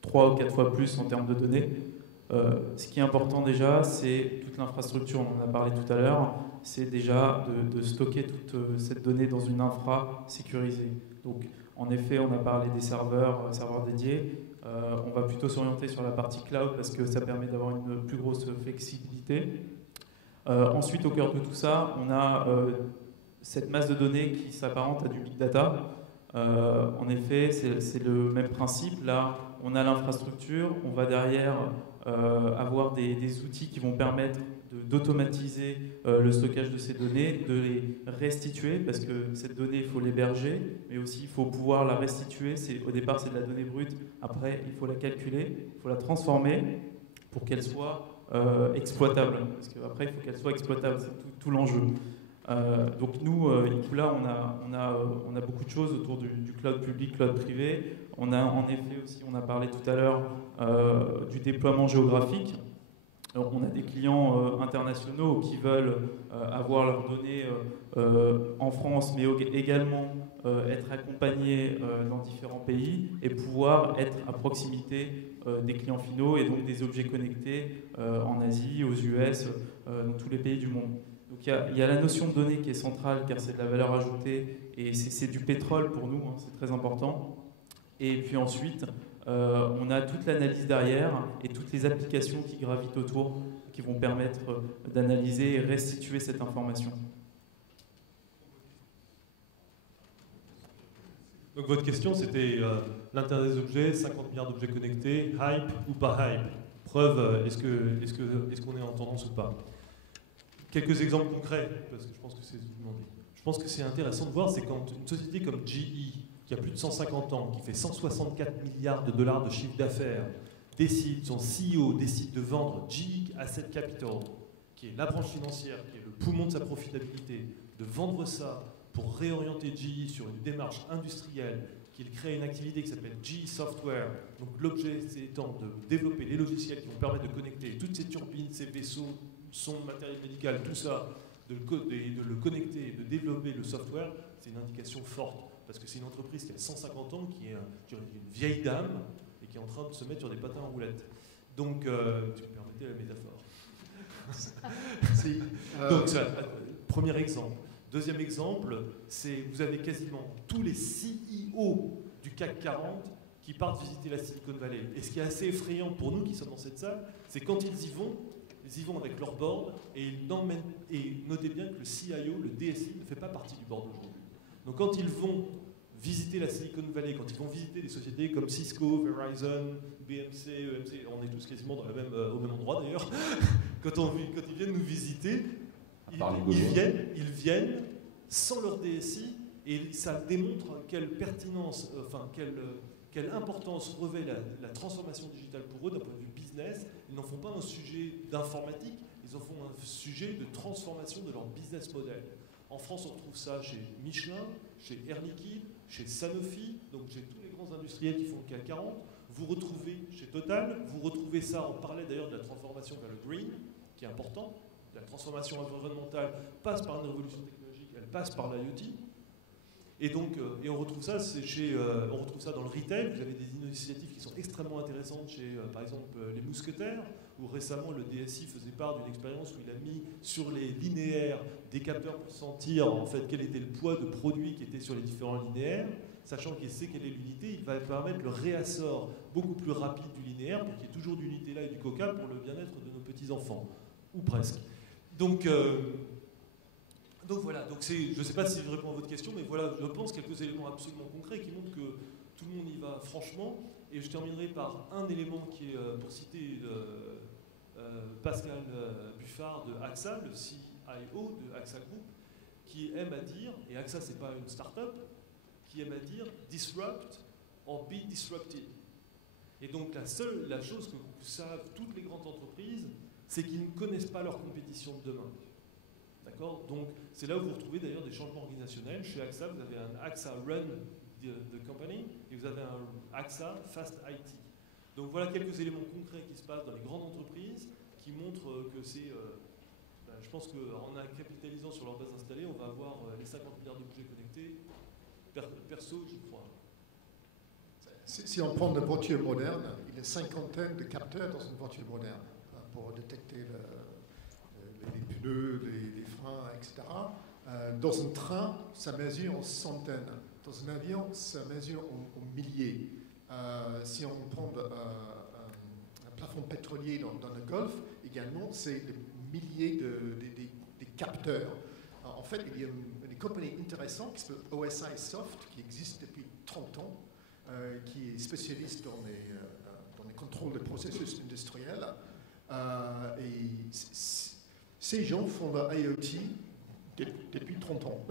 3 ou 4 fois plus en termes de données. Ce qui est important déjà, c'est toute l'infrastructure, on en a parlé tout à l'heure, c'est déjà de stocker toute cette donnée dans une infra sécurisée. Donc, en effet, on a parlé des serveurs dédiés. On va plutôt s'orienter sur la partie cloud parce que ça permet d'avoir une plus grosse flexibilité. Ensuite, au cœur de tout ça, on a cette masse de données qui s'apparente à du big data. En effet, c'est le même principe. Là, on a l'infrastructure, on va derrière avoir des outils qui vont permettre d'automatiser le stockage de ces données, de les restituer, parce que cette donnée, il faut l'héberger, mais aussi il faut pouvoir la restituer. Au départ, c'est de la donnée brute. Après, il faut la calculer, il faut la transformer pour qu'elle soit exploitable. Parce qu'après, il faut qu'elle soit exploitable. C'est tout l'enjeu. Donc nous, là, on a beaucoup de choses autour du cloud public, cloud privé. On a en effet aussi, on a parlé tout à l'heure du déploiement géographique. Alors, on a des clients internationaux qui veulent avoir leurs données en France, mais également être accompagnés dans différents pays et pouvoir être à proximité des clients finaux et donc des objets connectés en Asie, aux US, dans tous les pays du monde. Donc il y a la notion de données qui est centrale car c'est de la valeur ajoutée et c'est du pétrole pour nous, c'est très important. Et puis ensuite, on a toute l'analyse derrière et toutes les applications qui gravitent autour qui vont permettre d'analyser et restituer cette information. Donc votre question c'était l'Internet des objets, 50 milliards d'objets connectés, hype ou pas hype? Preuve, est-ce qu'on est en tendance ou pas? Quelques exemples concrets, parce que je pense que c'est demandé. Je pense que c'est intéressant de voir, c'est quand une société comme GE, qui a plus de 150 ans, qui fait 164 milliards de dollars de chiffre d'affaires, son CEO décide de vendre GE Asset Capital, qui est la branche financière, qui est le poumon de sa profitabilité, de vendre ça pour réorienter GE sur une démarche industrielle, qu'il crée une activité qui s'appelle GE Software. Donc l'objet, c'est étant de développer les logiciels qui vont permettre de connecter toutes ces turbines, ces vaisseaux, son matériel médical, tout ça, de le connecter, de développer le software, c'est une indication forte. Parce que c'est une entreprise qui a 150 ans, qui est une vieille dame, et qui est en train de se mettre sur des patins en roulette. Donc, tu me permettais la métaphore. Donc, ça, premier exemple. Deuxième exemple, c'est vous avez quasiment tous les CEO du CAC 40 qui partent visiter la Silicon Valley. Et ce qui est assez effrayant pour nous qui sommes dans cette salle, c'est quand ils y vont avec leur board, et notez bien que le CIO, le DSI, ne fait pas partie du board aujourd'hui. Donc quand ils vont visiter la Silicon Valley, quand ils vont visiter des sociétés comme Cisco, Verizon, BMC, EMC, on est tous quasiment au même endroit d'ailleurs, quand ils viennent nous visiter, ils viennent sans leur DSI, et ça démontre quelle pertinence, quelle importance revêt la transformation digitale pour eux d'un point de vue business. Ils n'en font pas un sujet d'informatique, ils en font un sujet de transformation de leur business model. En France, on retrouve ça chez Michelin, chez Air Liquide, chez Sanofi, donc chez tous les grands industriels qui font le CAC 40. Vous retrouvez chez Total, vous retrouvez ça, on parlait d'ailleurs de la transformation vers le green, qui est important. La transformation environnementale passe par une révolution technologique, elle passe par l'IoT. Et donc, on retrouve ça, on retrouve ça dans le retail. Vous avez des initiatives qui sont extrêmement intéressantes chez, par exemple, les Mousquetaires, où récemment le DSI faisait part d'une expérience où il a mis sur les linéaires des capteurs pour sentir en fait quel était le poids de produits qui étaient sur les différents linéaires, sachant qu'il sait quelle est l'unité, il va permettre le réassort beaucoup plus rapide du linéaire pour qu'il y ait toujours du Nutella et du Coca pour le bien-être de nos petits-enfants, ou presque. Donc voilà, je ne sais pas si je réponds à votre question, mais voilà, je pense quelques éléments absolument concrets qui montrent que tout le monde y va franchement. Et je terminerai par un élément qui est, pour citer Pascal Buffard de AXA, le CIO de AXA Group, qui aime à dire, et AXA c'est pas une start-up, qui aime à dire « disrupt or be disrupted ». Et donc la chose que savent toutes les grandes entreprises, c'est qu'ils ne connaissent pas leur compétition de demain. D'accord ? Donc c'est là où vous retrouvez d'ailleurs des changements organisationnels. Chez AXA, vous avez un AXA Run the Company et vous avez un AXA Fast IT. Donc voilà quelques éléments concrets qui se passent dans les grandes entreprises qui montrent que c'est... je pense qu'en capitalisant sur leur base installée, on va avoir les 50 milliards d'objets connectés. Perso, j'y crois. Si on prend une voiture moderne, il y a 50aine de capteurs dans une voiture moderne pour détecter les pneus, les freins, etc. Dans un train, ça mesure en centaines. Dans un avion, ça mesure en milliers. Si on prend un plafond pétrolier dans le Golfe, également, c'est des milliers de capteurs. En fait, il y a une compagnie intéressante qui s'appelle OSI Soft, qui existe depuis 30 ans, qui est spécialiste dans les contrôles des processus industriels. Et ces gens font de l'IoT depuis 30 ans.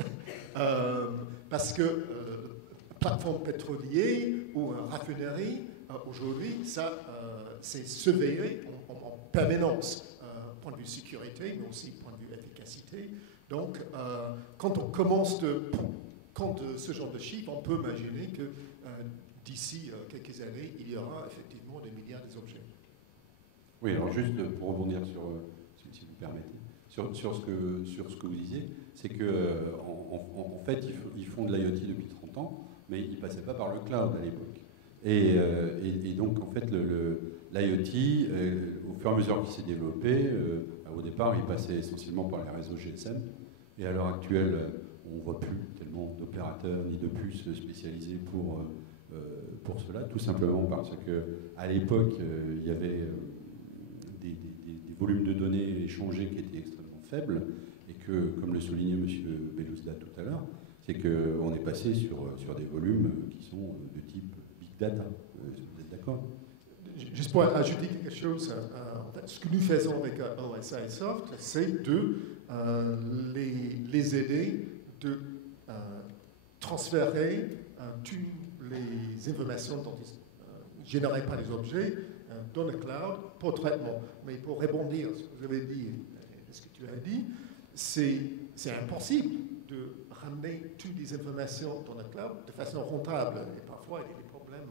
Parce que plateforme pétrolier ou raffinerie, aujourd'hui, ça, c'est surveillé en permanence, point de vue sécurité, mais aussi point de vue efficacité. Donc, quand on commence ce genre de chiffres, on peut imaginer que d'ici quelques années, il y aura effectivement des milliards d'objets. Oui, alors juste pour rebondir sur, si vous permettez, sur ce que vous disiez, c'est qu'en fait, ils font de l'IoT depuis 30 ans, mais ils ne passaient pas par le cloud à l'époque. Et donc, en fait, l'IoT, au fur et à mesure qu'il s'est développé, au départ, il passait essentiellement par les réseaux GSM. Et à l'heure actuelle, on ne voit plus tellement d'opérateurs ni de puces spécialisés pour cela, tout simplement parce qu'à l'époque, il y avait des volumes de données échangés qui étaient extrêmement faibles et que, comme le soulignait M. Belousda tout à l'heure, c'est qu'on est passé sur des volumes qui sont de type Big Data. Vous êtes d'accord ? Juste pour ajouter quelque chose, ce que nous faisons avec OSI Soft, c'est de les aider de transférer toutes les informations générées par les objets dans le cloud pour traitement. Mais pour rebondir sur ce que vous avez dit, ce que tu as dit, c'est impossible de ramener toutes les informations dans le cloud de façon rentable. Et parfois, il y a des problèmes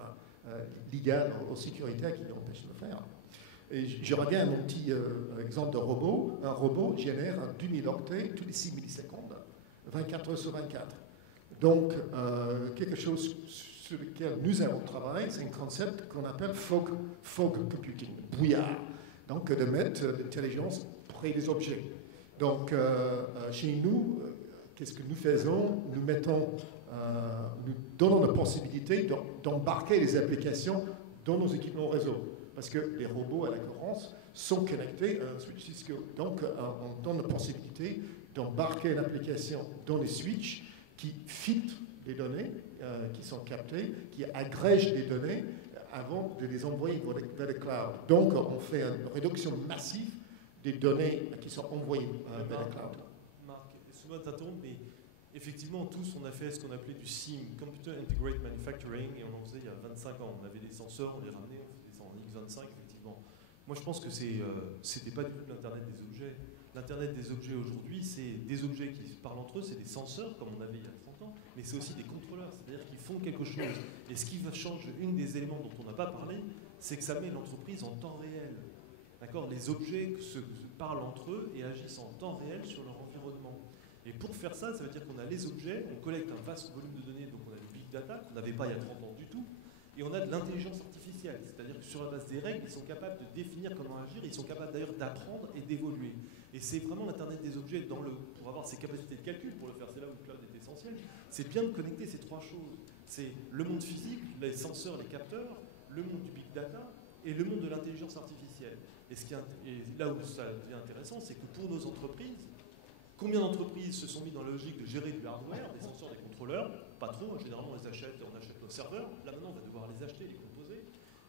légaux ou sécuritaires qui empêchent de le faire. Et je reviens à mon petit exemple de robot. Un robot génère 2000 octets tous les 6 millisecondes, 24 heures sur 24. Donc, quelque chose sur lequel nous avons travaillé, c'est un concept qu'on appelle fog computing, brouillard. Donc, de mettre l'intelligence près des objets. Donc, chez nous, qu'est-ce que nous faisons ? Nous donnons la possibilité d'embarquer les applications dans nos équipements réseau. Parce que les robots, à la concurrence, sont connectés à un switch Cisco. Donc, on donne la possibilité d'embarquer l'application dans les switches qui filtrent les données qui sont captées, qui agrègent les données avant de les envoyer vers le cloud. Donc, on fait une réduction massive des données qui sont envoyées vers le cloud. Marc, excuse-moi de t'interrompre, mais effectivement, tous, on a fait ce qu'on appelait du SIM, Computer Integrated Manufacturing, et on en faisait il y a 25 ans. On avait des senseurs, on les ramenait, on faisait ça en X25, effectivement. Moi, je pense que c'était pas du tout l'Internet des objets. L'Internet des objets aujourd'hui, c'est des objets qui parlent entre eux, c'est des senseurs, comme on avait il y a 30 ans, mais c'est aussi des contrôleurs, c'est-à-dire qu'ils font quelque chose. Et ce qui va changer, un des éléments dont on n'a pas parlé, c'est que ça met l'entreprise en temps réel. D'accord ? Les objets se parlent entre eux et agissent en temps réel sur leur environnement. Et pour faire ça, ça veut dire qu'on a les objets, on collecte un vaste volume de données, donc on a du big data qu'on n'avait pas il y a 30 ans du tout, et on a de l'intelligence artificielle, c'est-à-dire que sur la base des règles, ils sont capables de définir comment agir, ils sont capables d'ailleurs d'apprendre et d'évoluer. Et c'est vraiment l'Internet des objets pour avoir ces capacités de calcul, pour le faire, c'est là où le cloud est essentiel, c'est bien de connecter ces trois choses. C'est le monde physique, les senseurs, les capteurs, le monde du big data et le monde de l'intelligence artificielle. Et là où ça devient intéressant, c'est que pour nos entreprises, combien d'entreprises se sont mis dans la logique de gérer du hardware, des senseurs, des contrôleurs? Pas trop, généralement on les achète, on achète nos serveurs. Là maintenant on va devoir les acheter, les composer.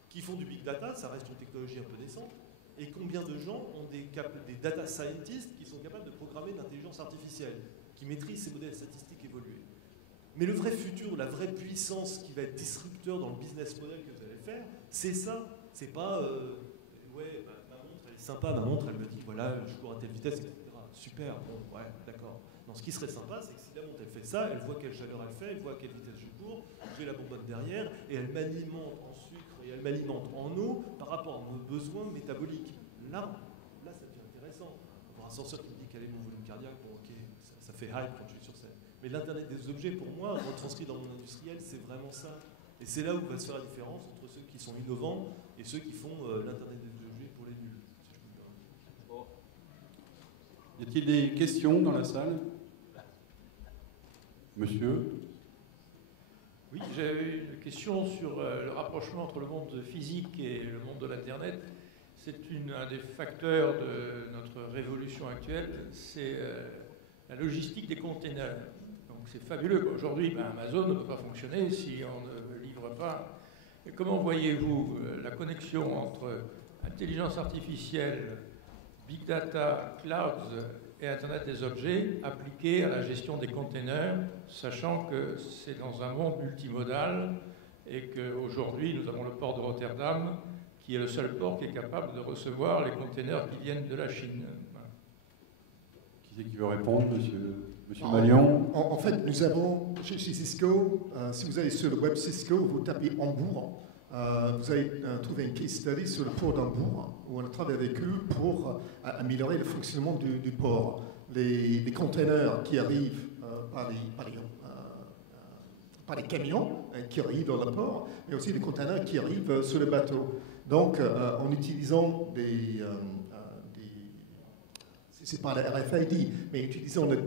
Qui font du big data, ça reste une technologie un peu naissante. Et combien de gens ont des data scientists qui sont capables de programmer de l'intelligence artificielle, qui maîtrisent ces modèles statistiques évolués. Mais le vrai futur, la vraie puissance qui va être disrupteur dans le business model que vous allez faire, c'est ça. C'est pas ouais, ma montre elle est sympa, ma montre elle me dit voilà, je cours à telle vitesse, etc. Super, bon, ouais, d'accord. Non, ce qui serait sympa, c'est que si la montre elle fait ça, elle voit quelle chaleur elle fait, elle voit à quelle vitesse je cours, j'ai la bonbonne derrière, et elle m'alimente en sucre et elle m'alimente en eau par rapport à nos besoins métaboliques. Là, ça devient intéressant. Avoir un senseur qui me dit quel est mon volume cardiaque, bon, ok, ça fait hype quand je suis sur scène. Mais l'Internet des objets, pour moi, retranscrit dans mon industriel, c'est vraiment ça. Et c'est là où va se faire la différence entre ceux qui sont innovants et ceux qui font l'Internet des objets pour les nuls. Y a-t-il des questions dans la salle? Monsieur? Oui, j'avais une question sur le rapprochement entre le monde physique et le monde de l'Internet. C'est un des facteurs de notre révolution actuelle, c'est la logistique des containers. Donc c'est fabuleux. Aujourd'hui, Amazon ne peut pas fonctionner si on ne livre pas. Et comment voyez-vous la connexion entre intelligence artificielle, big data, clouds et Internet des objets appliqués à la gestion des containers, sachant que c'est dans un monde multimodal et qu'aujourd'hui nous avons le port de Rotterdam qui est le seul port qui est capable de recevoir les containers qui viennent de la Chine. Voilà. Qui c'est qui veut répondre, monsieur Malion? En fait, nous avons chez Cisco, si vous allez sur le web Cisco, vous tapez Hambourg, vous allez trouver un case study sur le port d'Hambourg, où on a travaillé avec eux pour améliorer le fonctionnement du port. Les containers qui arrivent par les camions qui arrivent dans le port, mais aussi les containers qui arrivent sur le bateau. Donc, en utilisant c'est pas la RFID, mais utilisant la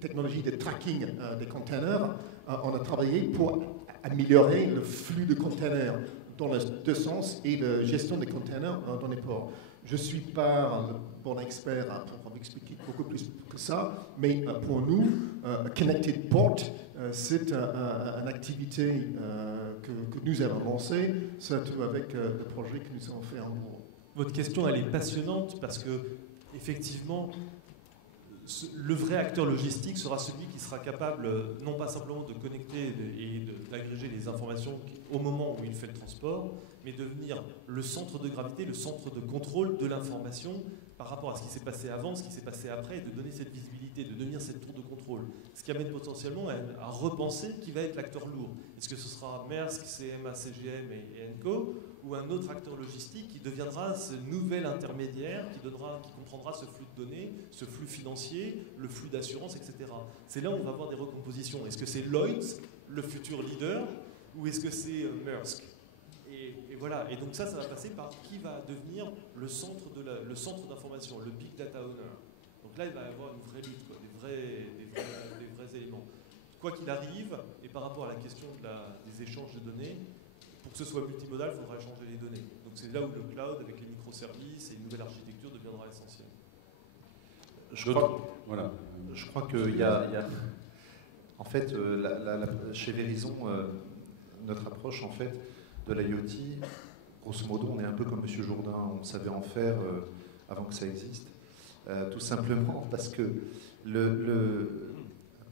technologie de tracking des containers, on a travaillé pour améliorer le flux de containers dans les deux sens et la gestion des containers dans les ports. Je ne suis pas le bon expert pour vous expliquer beaucoup plus que ça, mais pour nous, Connected Port, c'est une activité que nous avons lancée, surtout avec le projet que nous avons fait en Hambourg. Votre question, elle est passionnante parce que, effectivement, le vrai acteur logistique sera celui qui sera capable, non pas simplement de connecter et d'agréger les informations au moment où il fait le transport, mais de devenir le centre de gravité, le centre de contrôle de l'information par rapport à ce qui s'est passé avant, ce qui s'est passé après, et de donner cette visibilité, de devenir cette tour de contrôle. Ce qui amène potentiellement à repenser qui va être l'acteur lourd. Est-ce que ce sera Maersk, CMA, CGM et ENCO, ou un autre acteur logistique qui deviendra ce nouvel intermédiaire qui comprendra ce flux de données, ce flux financier, le flux d'assurance, etc. C'est là où on va avoir des recompositions. Est-ce que c'est Lloyds, le futur leader, ou est-ce que c'est Maersk? Et voilà. Et donc ça va passer par qui va devenir le centre d'information, le big data owner. Donc là, il va y avoir une vraie lutte, quoi, des vrais éléments. Quoi qu'il arrive, et par rapport à la question des échanges de données, pour que ce soit multimodal, il faudra échanger les données. Donc c'est là où le cloud, avec les microservices et une nouvelle architecture, deviendra essentiel. Je crois qu'il y a... En fait, chez Verizon, notre approche en fait, de l'IoT, grosso modo, on est un peu comme M. Jourdain, on savait en faire avant que ça existe. Tout simplement parce que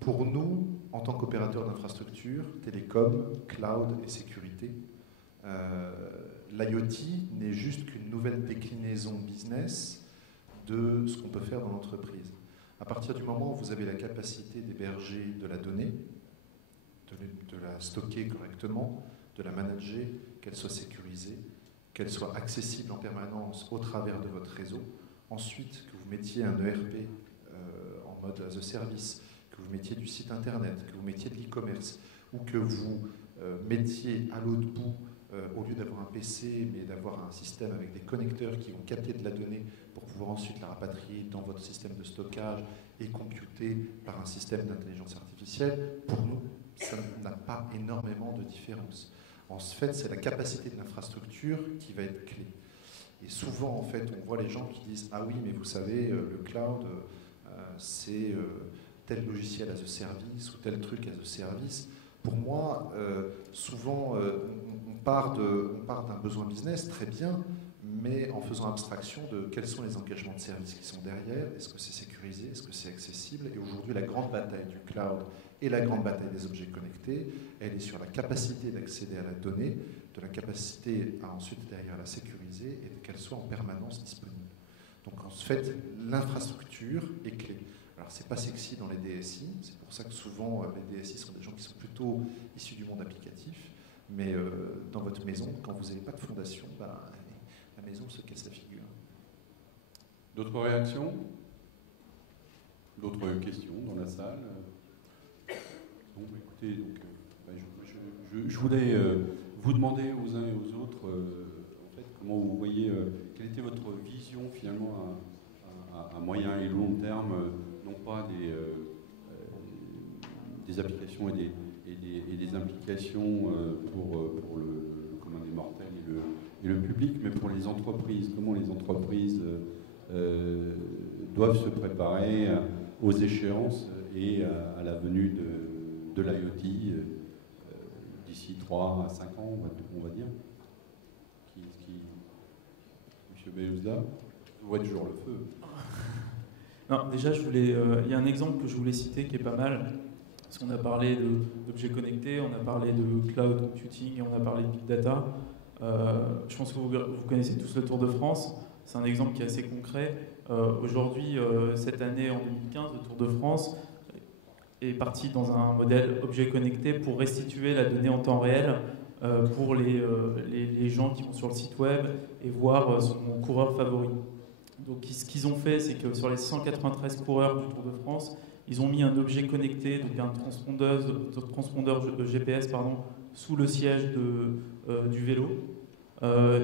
pour nous, en tant qu'opérateur d'infrastructure, télécom, cloud et sécurité, l'IoT n'est juste qu'une nouvelle déclinaison business de ce qu'on peut faire dans l'entreprise. À partir du moment où vous avez la capacité d'héberger de la donnée, de la stocker correctement, de la manager, qu'elle soit sécurisée, qu'elle soit accessible en permanence au travers de votre réseau, ensuite que vous mettiez un ERP en mode as a service, que vous mettiez du site internet, que vous mettiez de l'e-commerce, ou que vous mettiez à l'autre bout, au lieu d'avoir un PC, mais d'avoir un système avec des connecteurs qui vont capter de la donnée pour pouvoir ensuite la rapatrier dans votre système de stockage et computer par un système d'intelligence artificielle, pour nous, ça n'a pas énormément de différence. En fait, c'est la capacité de l'infrastructure qui va être clé. Et souvent, en fait, on voit les gens qui disent « Ah oui, mais vous savez, le cloud, c'est tel logiciel as a service ou tel truc as a service ». Pour moi, souvent, on part d'un besoin business, très bien, mais en faisant abstraction de quels sont les engagements de service qui sont derrière, est-ce que c'est sécurisé, est-ce que c'est accessible. Et aujourd'hui, la grande bataille du cloud et la grande bataille des objets connectés, elle est sur la capacité d'accéder à la donnée, de la capacité à ensuite derrière la sécuriser et qu'elle soit en permanence disponible. Donc en fait, l'infrastructure est clé. Alors c'est pas sexy dans les DSI, c'est pour ça que souvent les DSI sont des gens qui sont plutôt issus du monde applicatif, mais dans votre maison, quand vous n'avez pas de fondation, la maison se casse la figure. D'autres réactions? D'autres questions dans la salle? Bon, écoutez, donc, je voulais vous demander aux uns et aux autres, en fait, comment vous voyez, quelle était votre vision finalement à moyen et long terme, non pas des applications et des implications pour le commun des mortels et le public, mais pour les entreprises. Comment les entreprises doivent se préparer aux échéances et à la venue de l'IoT d'ici 3 à 5 ans, on va dire. Monsieur Beyouzda, vous voyez toujours le feu. Non, déjà, il y a un exemple que je voulais citer qui est pas mal. Parce qu'on a parlé d'objets connectés, on a parlé de cloud computing et on a parlé de big data. Je pense que vous connaissez tous le Tour de France. C'est un exemple qui est assez concret. Aujourd'hui, cette année, en 2015, le Tour de France est parti dans un modèle objet connecté pour restituer la donnée en temps réel pour les gens qui vont sur le site web et voir son coureur favori. Donc ce qu'ils ont fait, c'est que sur les 193 coureurs du Tour de France, ils ont mis un objet connecté, donc un transpondeur GPS sous le siège du vélo.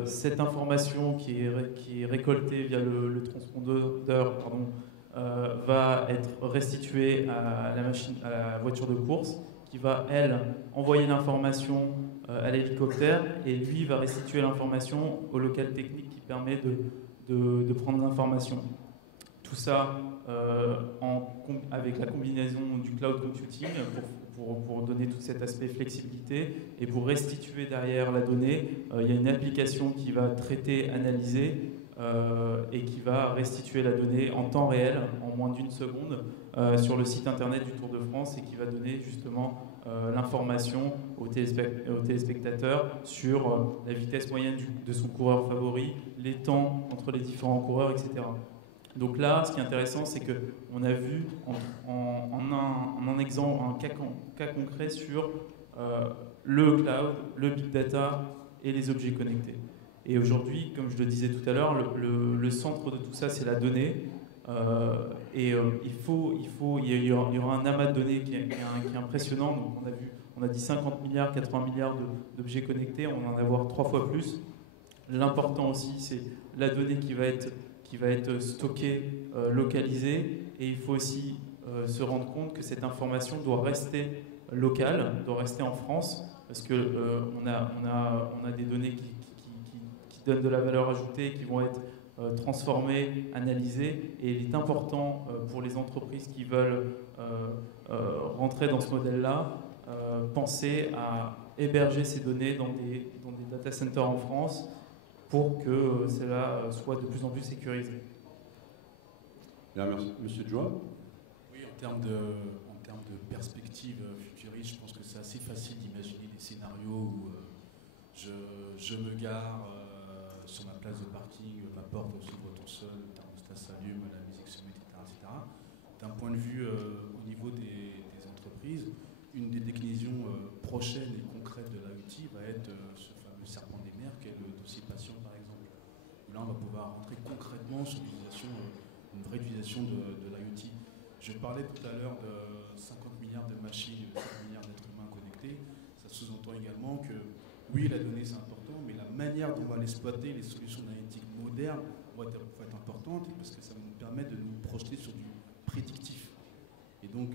Cette information qui est récoltée via le transpondeur va être restituée à la voiture de course, qui va, elle, envoyer l'information à l'hélicoptère, et lui va restituer l'information au local technique qui permet de prendre l'information. Tout ça avec la combinaison du cloud computing pour donner tout cet aspect flexibilité et pour restituer derrière la donnée. Il y a une application qui va traiter, analyser et qui va restituer la donnée en temps réel, en moins d'une seconde, sur le site internet du Tour de France et qui va donner justement l'information aux téléspectateurs sur la vitesse moyenne de son coureur favori, les temps entre les différents coureurs, etc. Donc là, ce qui est intéressant, c'est qu'on a vu en un exemple, un cas concret sur le cloud, le big data et les objets connectés. Et aujourd'hui, comme je le disais tout à l'heure, le centre de tout ça, c'est la donnée. Il y aura un amas de données qui est impressionnant. Donc on a dit 50 milliards, 80 milliards d'objets connectés, on va en avoir 3 fois plus. L'important aussi, c'est la donnée qui va être stockée, localisée, et il faut aussi se rendre compte que cette information doit rester locale, doit rester en France, parce que on a des données qui donnent de la valeur ajoutée, qui vont être transformées, analysées, et il est important pour les entreprises qui veulent rentrer dans ce modèle-là, penser à héberger ces données dans des data centers en France pour que cela soit de plus en plus sécurisé. Bien, merci. Monsieur Joa. Oui, en termes de perspective futuriste, je pense que c'est assez facile d'imaginer des scénarios où je me gare sur ma place de parking, ma porte s'ouvre tout seul, le thermostat s'allume, la musique se met, etc. D'un point de vue au niveau des entreprises, une des déclinaisons prochaines et concrètes de l'IoT va être ce fameux serpent des mers qu'est le dossier patient, par exemple. Où là, on va pouvoir rentrer concrètement sur une vraie utilisation de l'IoT. Je parlais tout à l'heure de 50 milliards de machines, 50 milliards d'êtres humains connectés. Ça sous-entend également que, oui, la donnée c'est important, mais la manière dont on va l'exploiter, les solutions analytiques modernes vont être importantes parce que ça va nous permettre de nous projeter sur du prédictif. Et donc,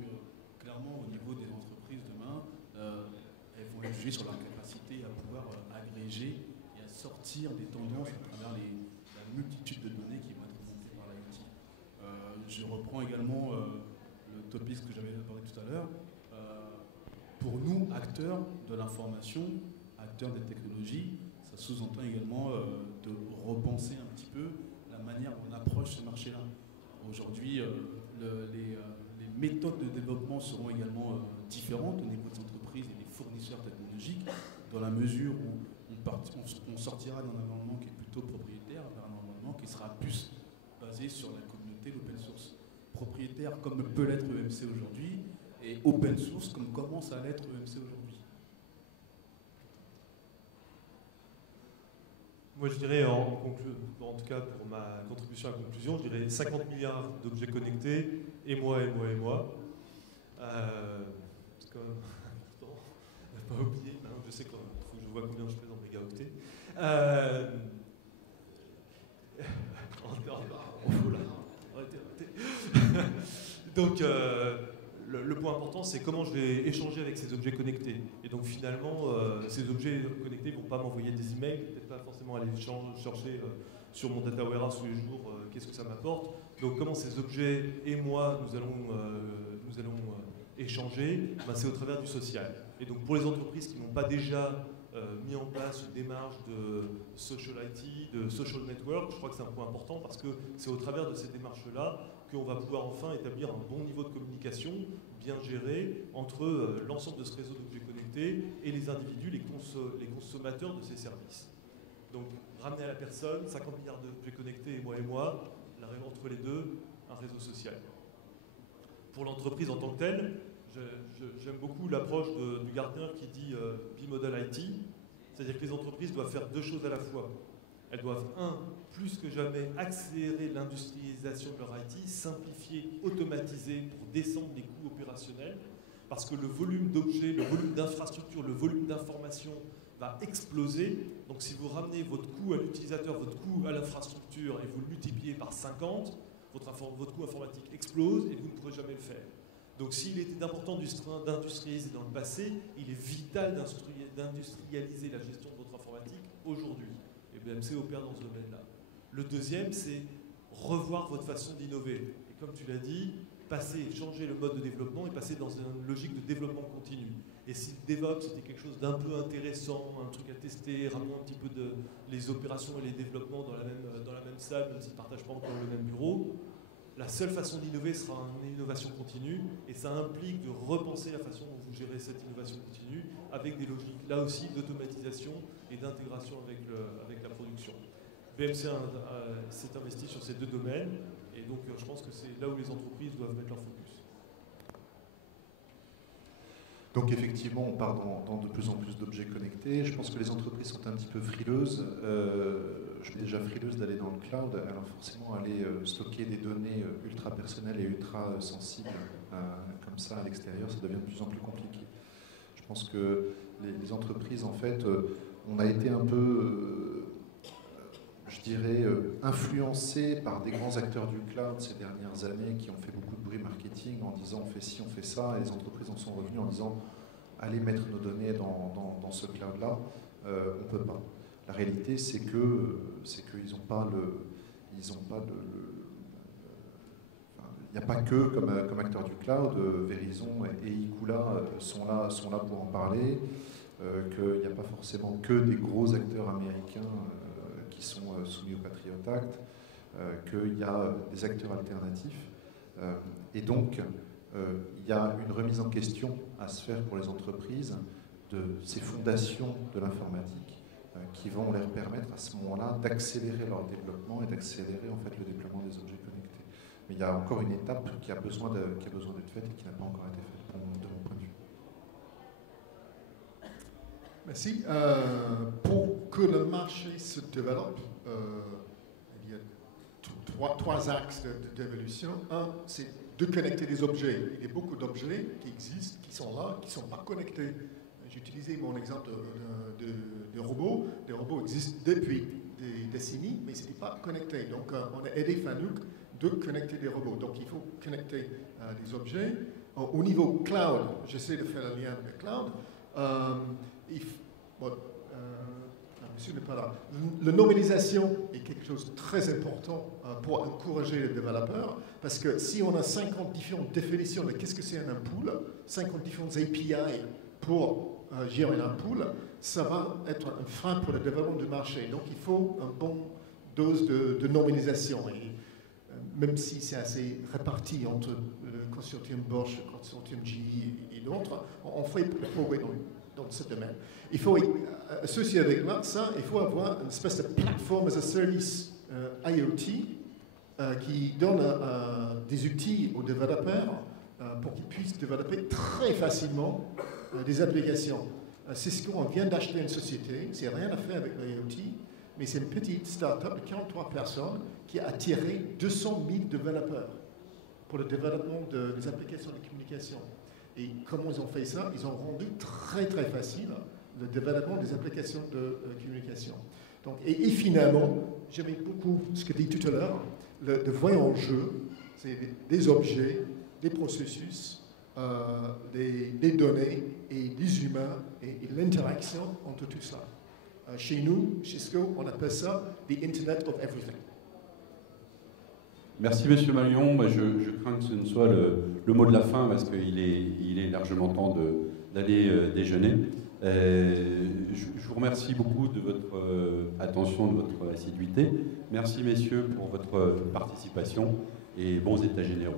clairement, au niveau des entreprises demain, elles vont être jugées sur leur capacité à pouvoir agréger et à sortir des tendances à travers la multitude de données qui vont être remontées par l'IoT. Je reprends également le topic que j'avais abordé tout à l'heure. Pour nous, acteurs de l'information, acteurs des technologies, ça sous-entend également de repenser un petit peu la manière dont on approche ce marché-là. Aujourd'hui, les méthodes de développement seront également différentes au niveau des entreprises et des fournisseurs technologiques, dans la mesure où on sortira d'un environnement qui est plutôt propriétaire vers un environnement qui sera plus basé sur la communauté, l'open source. Propriétaire comme peut l'être EMC aujourd'hui, et open source comme commence à l'être EMC aujourd'hui. Moi, je dirais, en tout cas pour ma contribution à la conclusion, je dirais 50 milliards d'objets connectés, et moi. C'est quand même important. On n'a pas oublié, hein, je sais qu'il faut que je vois combien je fais dans mégaoctets. Donc, le point important, c'est comment je vais échanger avec ces objets connectés. Et donc, finalement, ces objets connectés ne vont pas m'envoyer des emails, peut-être pas forcément aller chercher sur mon data warehouse tous les jours qu'est-ce que ça m'apporte. Donc, comment ces objets et moi, nous allons échanger, c'est au travers du social. Et donc, pour les entreprises qui n'ont pas déjà mis en place une démarche de social IT, de social network, je crois que c'est un point important parce que c'est au travers de ces démarches-là qu'on va pouvoir enfin établir un bon niveau de communication bien géré entre l'ensemble de ce réseau d'objets connectés et les individus, les consommateurs de ces services. Donc, ramener à la personne 50 milliards d'objets connectés et moi, entre les deux, un réseau social. Pour l'entreprise en tant que telle, j'aime beaucoup l'approche du Gartner qui dit bimodal IT, c'est-à-dire que les entreprises doivent faire deux choses à la fois. Elles doivent, plus que jamais, accélérer l'industrialisation de leur IT, simplifier, automatiser pour descendre les coûts opérationnels, parce que le volume d'objets, le volume d'infrastructures, le volume d'informations va exploser. Donc si vous ramenez votre coût à l'utilisateur, votre coût à l'infrastructure et vous le multipliez par 50, votre coût informatique explose et vous ne pourrez jamais le faire. Donc s'il était important d'industrialiser dans le passé, il est vital d'industrialiser la gestion de votre informatique aujourd'hui. Et BMC opère dans ce domaine-là. Le deuxième, c'est revoir votre façon d'innover. Et comme tu l'as dit, changer le mode de développement et passer dans une logique de développement continu. Et si le DevOps c'était quelque chose d'un peu intéressant, un truc à tester, ramener un petit peu les opérations et les développements dans la même salle, même s'ils ne partagent pas encore le même bureau, la seule façon d'innover sera une innovation continue, et ça implique de repenser la façon dont vous gérez cette innovation continue avec des logiques, là aussi, d'automatisation et d'intégration avec la production. BMC s'est investi sur ces deux domaines, et donc je pense que c'est là où les entreprises doivent mettre leur focus. Donc effectivement, on part dans de plus en plus d'objets connectés. Je pense que les entreprises sont un petit peu frileuses. Je suis déjà frileuse d'aller dans le cloud. Alors forcément, aller stocker des données ultra personnelles et ultra sensibles comme ça à l'extérieur, ça devient de plus en plus compliqué. Je pense que les entreprises, en fait, on a été un peu, je dirais, influencées par des grands acteurs du cloud ces dernières années qui ont fait beaucoup de bruit marketing en disant on fait ci, on fait ça, et les entreprises en sont revenues en disant allez mettre nos données dans ce cloud-là, on ne peut pas. La réalité, c'est qu'ils n'ont pas il n'y a pas que comme acteurs du cloud, Verizon et Eikula sont là pour en parler, qu'il n'y a pas forcément que des gros acteurs américains qui sont soumis au Patriot Act, qu'il y a des acteurs alternatifs. Et donc, il y a une remise en question à se faire pour les entreprises de ces fondations de l'informatique qui vont leur permettre à ce moment-là d'accélérer leur développement et d'accélérer en fait le déploiement des objets connectés. Mais il y a encore une étape qui a besoin d'être faite et qui n'a pas encore été faite de mon point de vue. Merci. Pour que le marché se développe, il y a trois axes d'évolution. Un, c'est de connecter des objets. Il y a beaucoup d'objets qui existent, qui sont là, qui ne sont pas connectés. J'ai utilisé mon exemple de robots. Les robots existent depuis des décennies, mais ce n'est pas connecté. Donc, on a aidé Fanuc de connecter des robots. Donc, il faut connecter des objets. Au niveau cloud, j'essaie de faire le lien avec le cloud. Monsieur n'est pas là. La nominalisation est quelque chose de très important pour encourager les développeurs, parce que si on a 50 différentes définitions de qu'est-ce que c'est un pool, 50 différentes API pour gérer un pool, ça va être un frein pour le développement du marché. Donc il faut une bonne dose de nominalisation. Et même si c'est assez réparti entre le consortium Bosch, le consortium GE et d'autres, on fait le progrès dans ce domaine. Il faut associer avec ça, il faut avoir une espèce de plateforme as a service IoT qui donne des outils aux développeurs pour qu'ils puissent développer très facilement des applications. Cisco, on vient d'acheter une société, c'est rien à faire avec l'IoT, mais c'est une petite start-up de 43 personnes qui a attiré 200 000 développeurs pour le développement des applications de communication. Et comment ils ont fait ça? Ils ont rendu très très facile le développement des applications de communication. Donc, et finalement, j'aimais beaucoup ce que dit tout à l'heure, le vrai enjeu, c'est des objets, des processus, des données et des humains et l'interaction entre tout ça. Chez nous, chez Cisco, on appelle ça « the Internet of Everything ». Merci Monsieur Malion. Je crains que ce ne soit le mot de la fin parce qu'il est largement temps d'aller déjeuner. Je vous remercie beaucoup de votre attention, de votre assiduité. Merci messieurs pour votre participation et bons états généraux.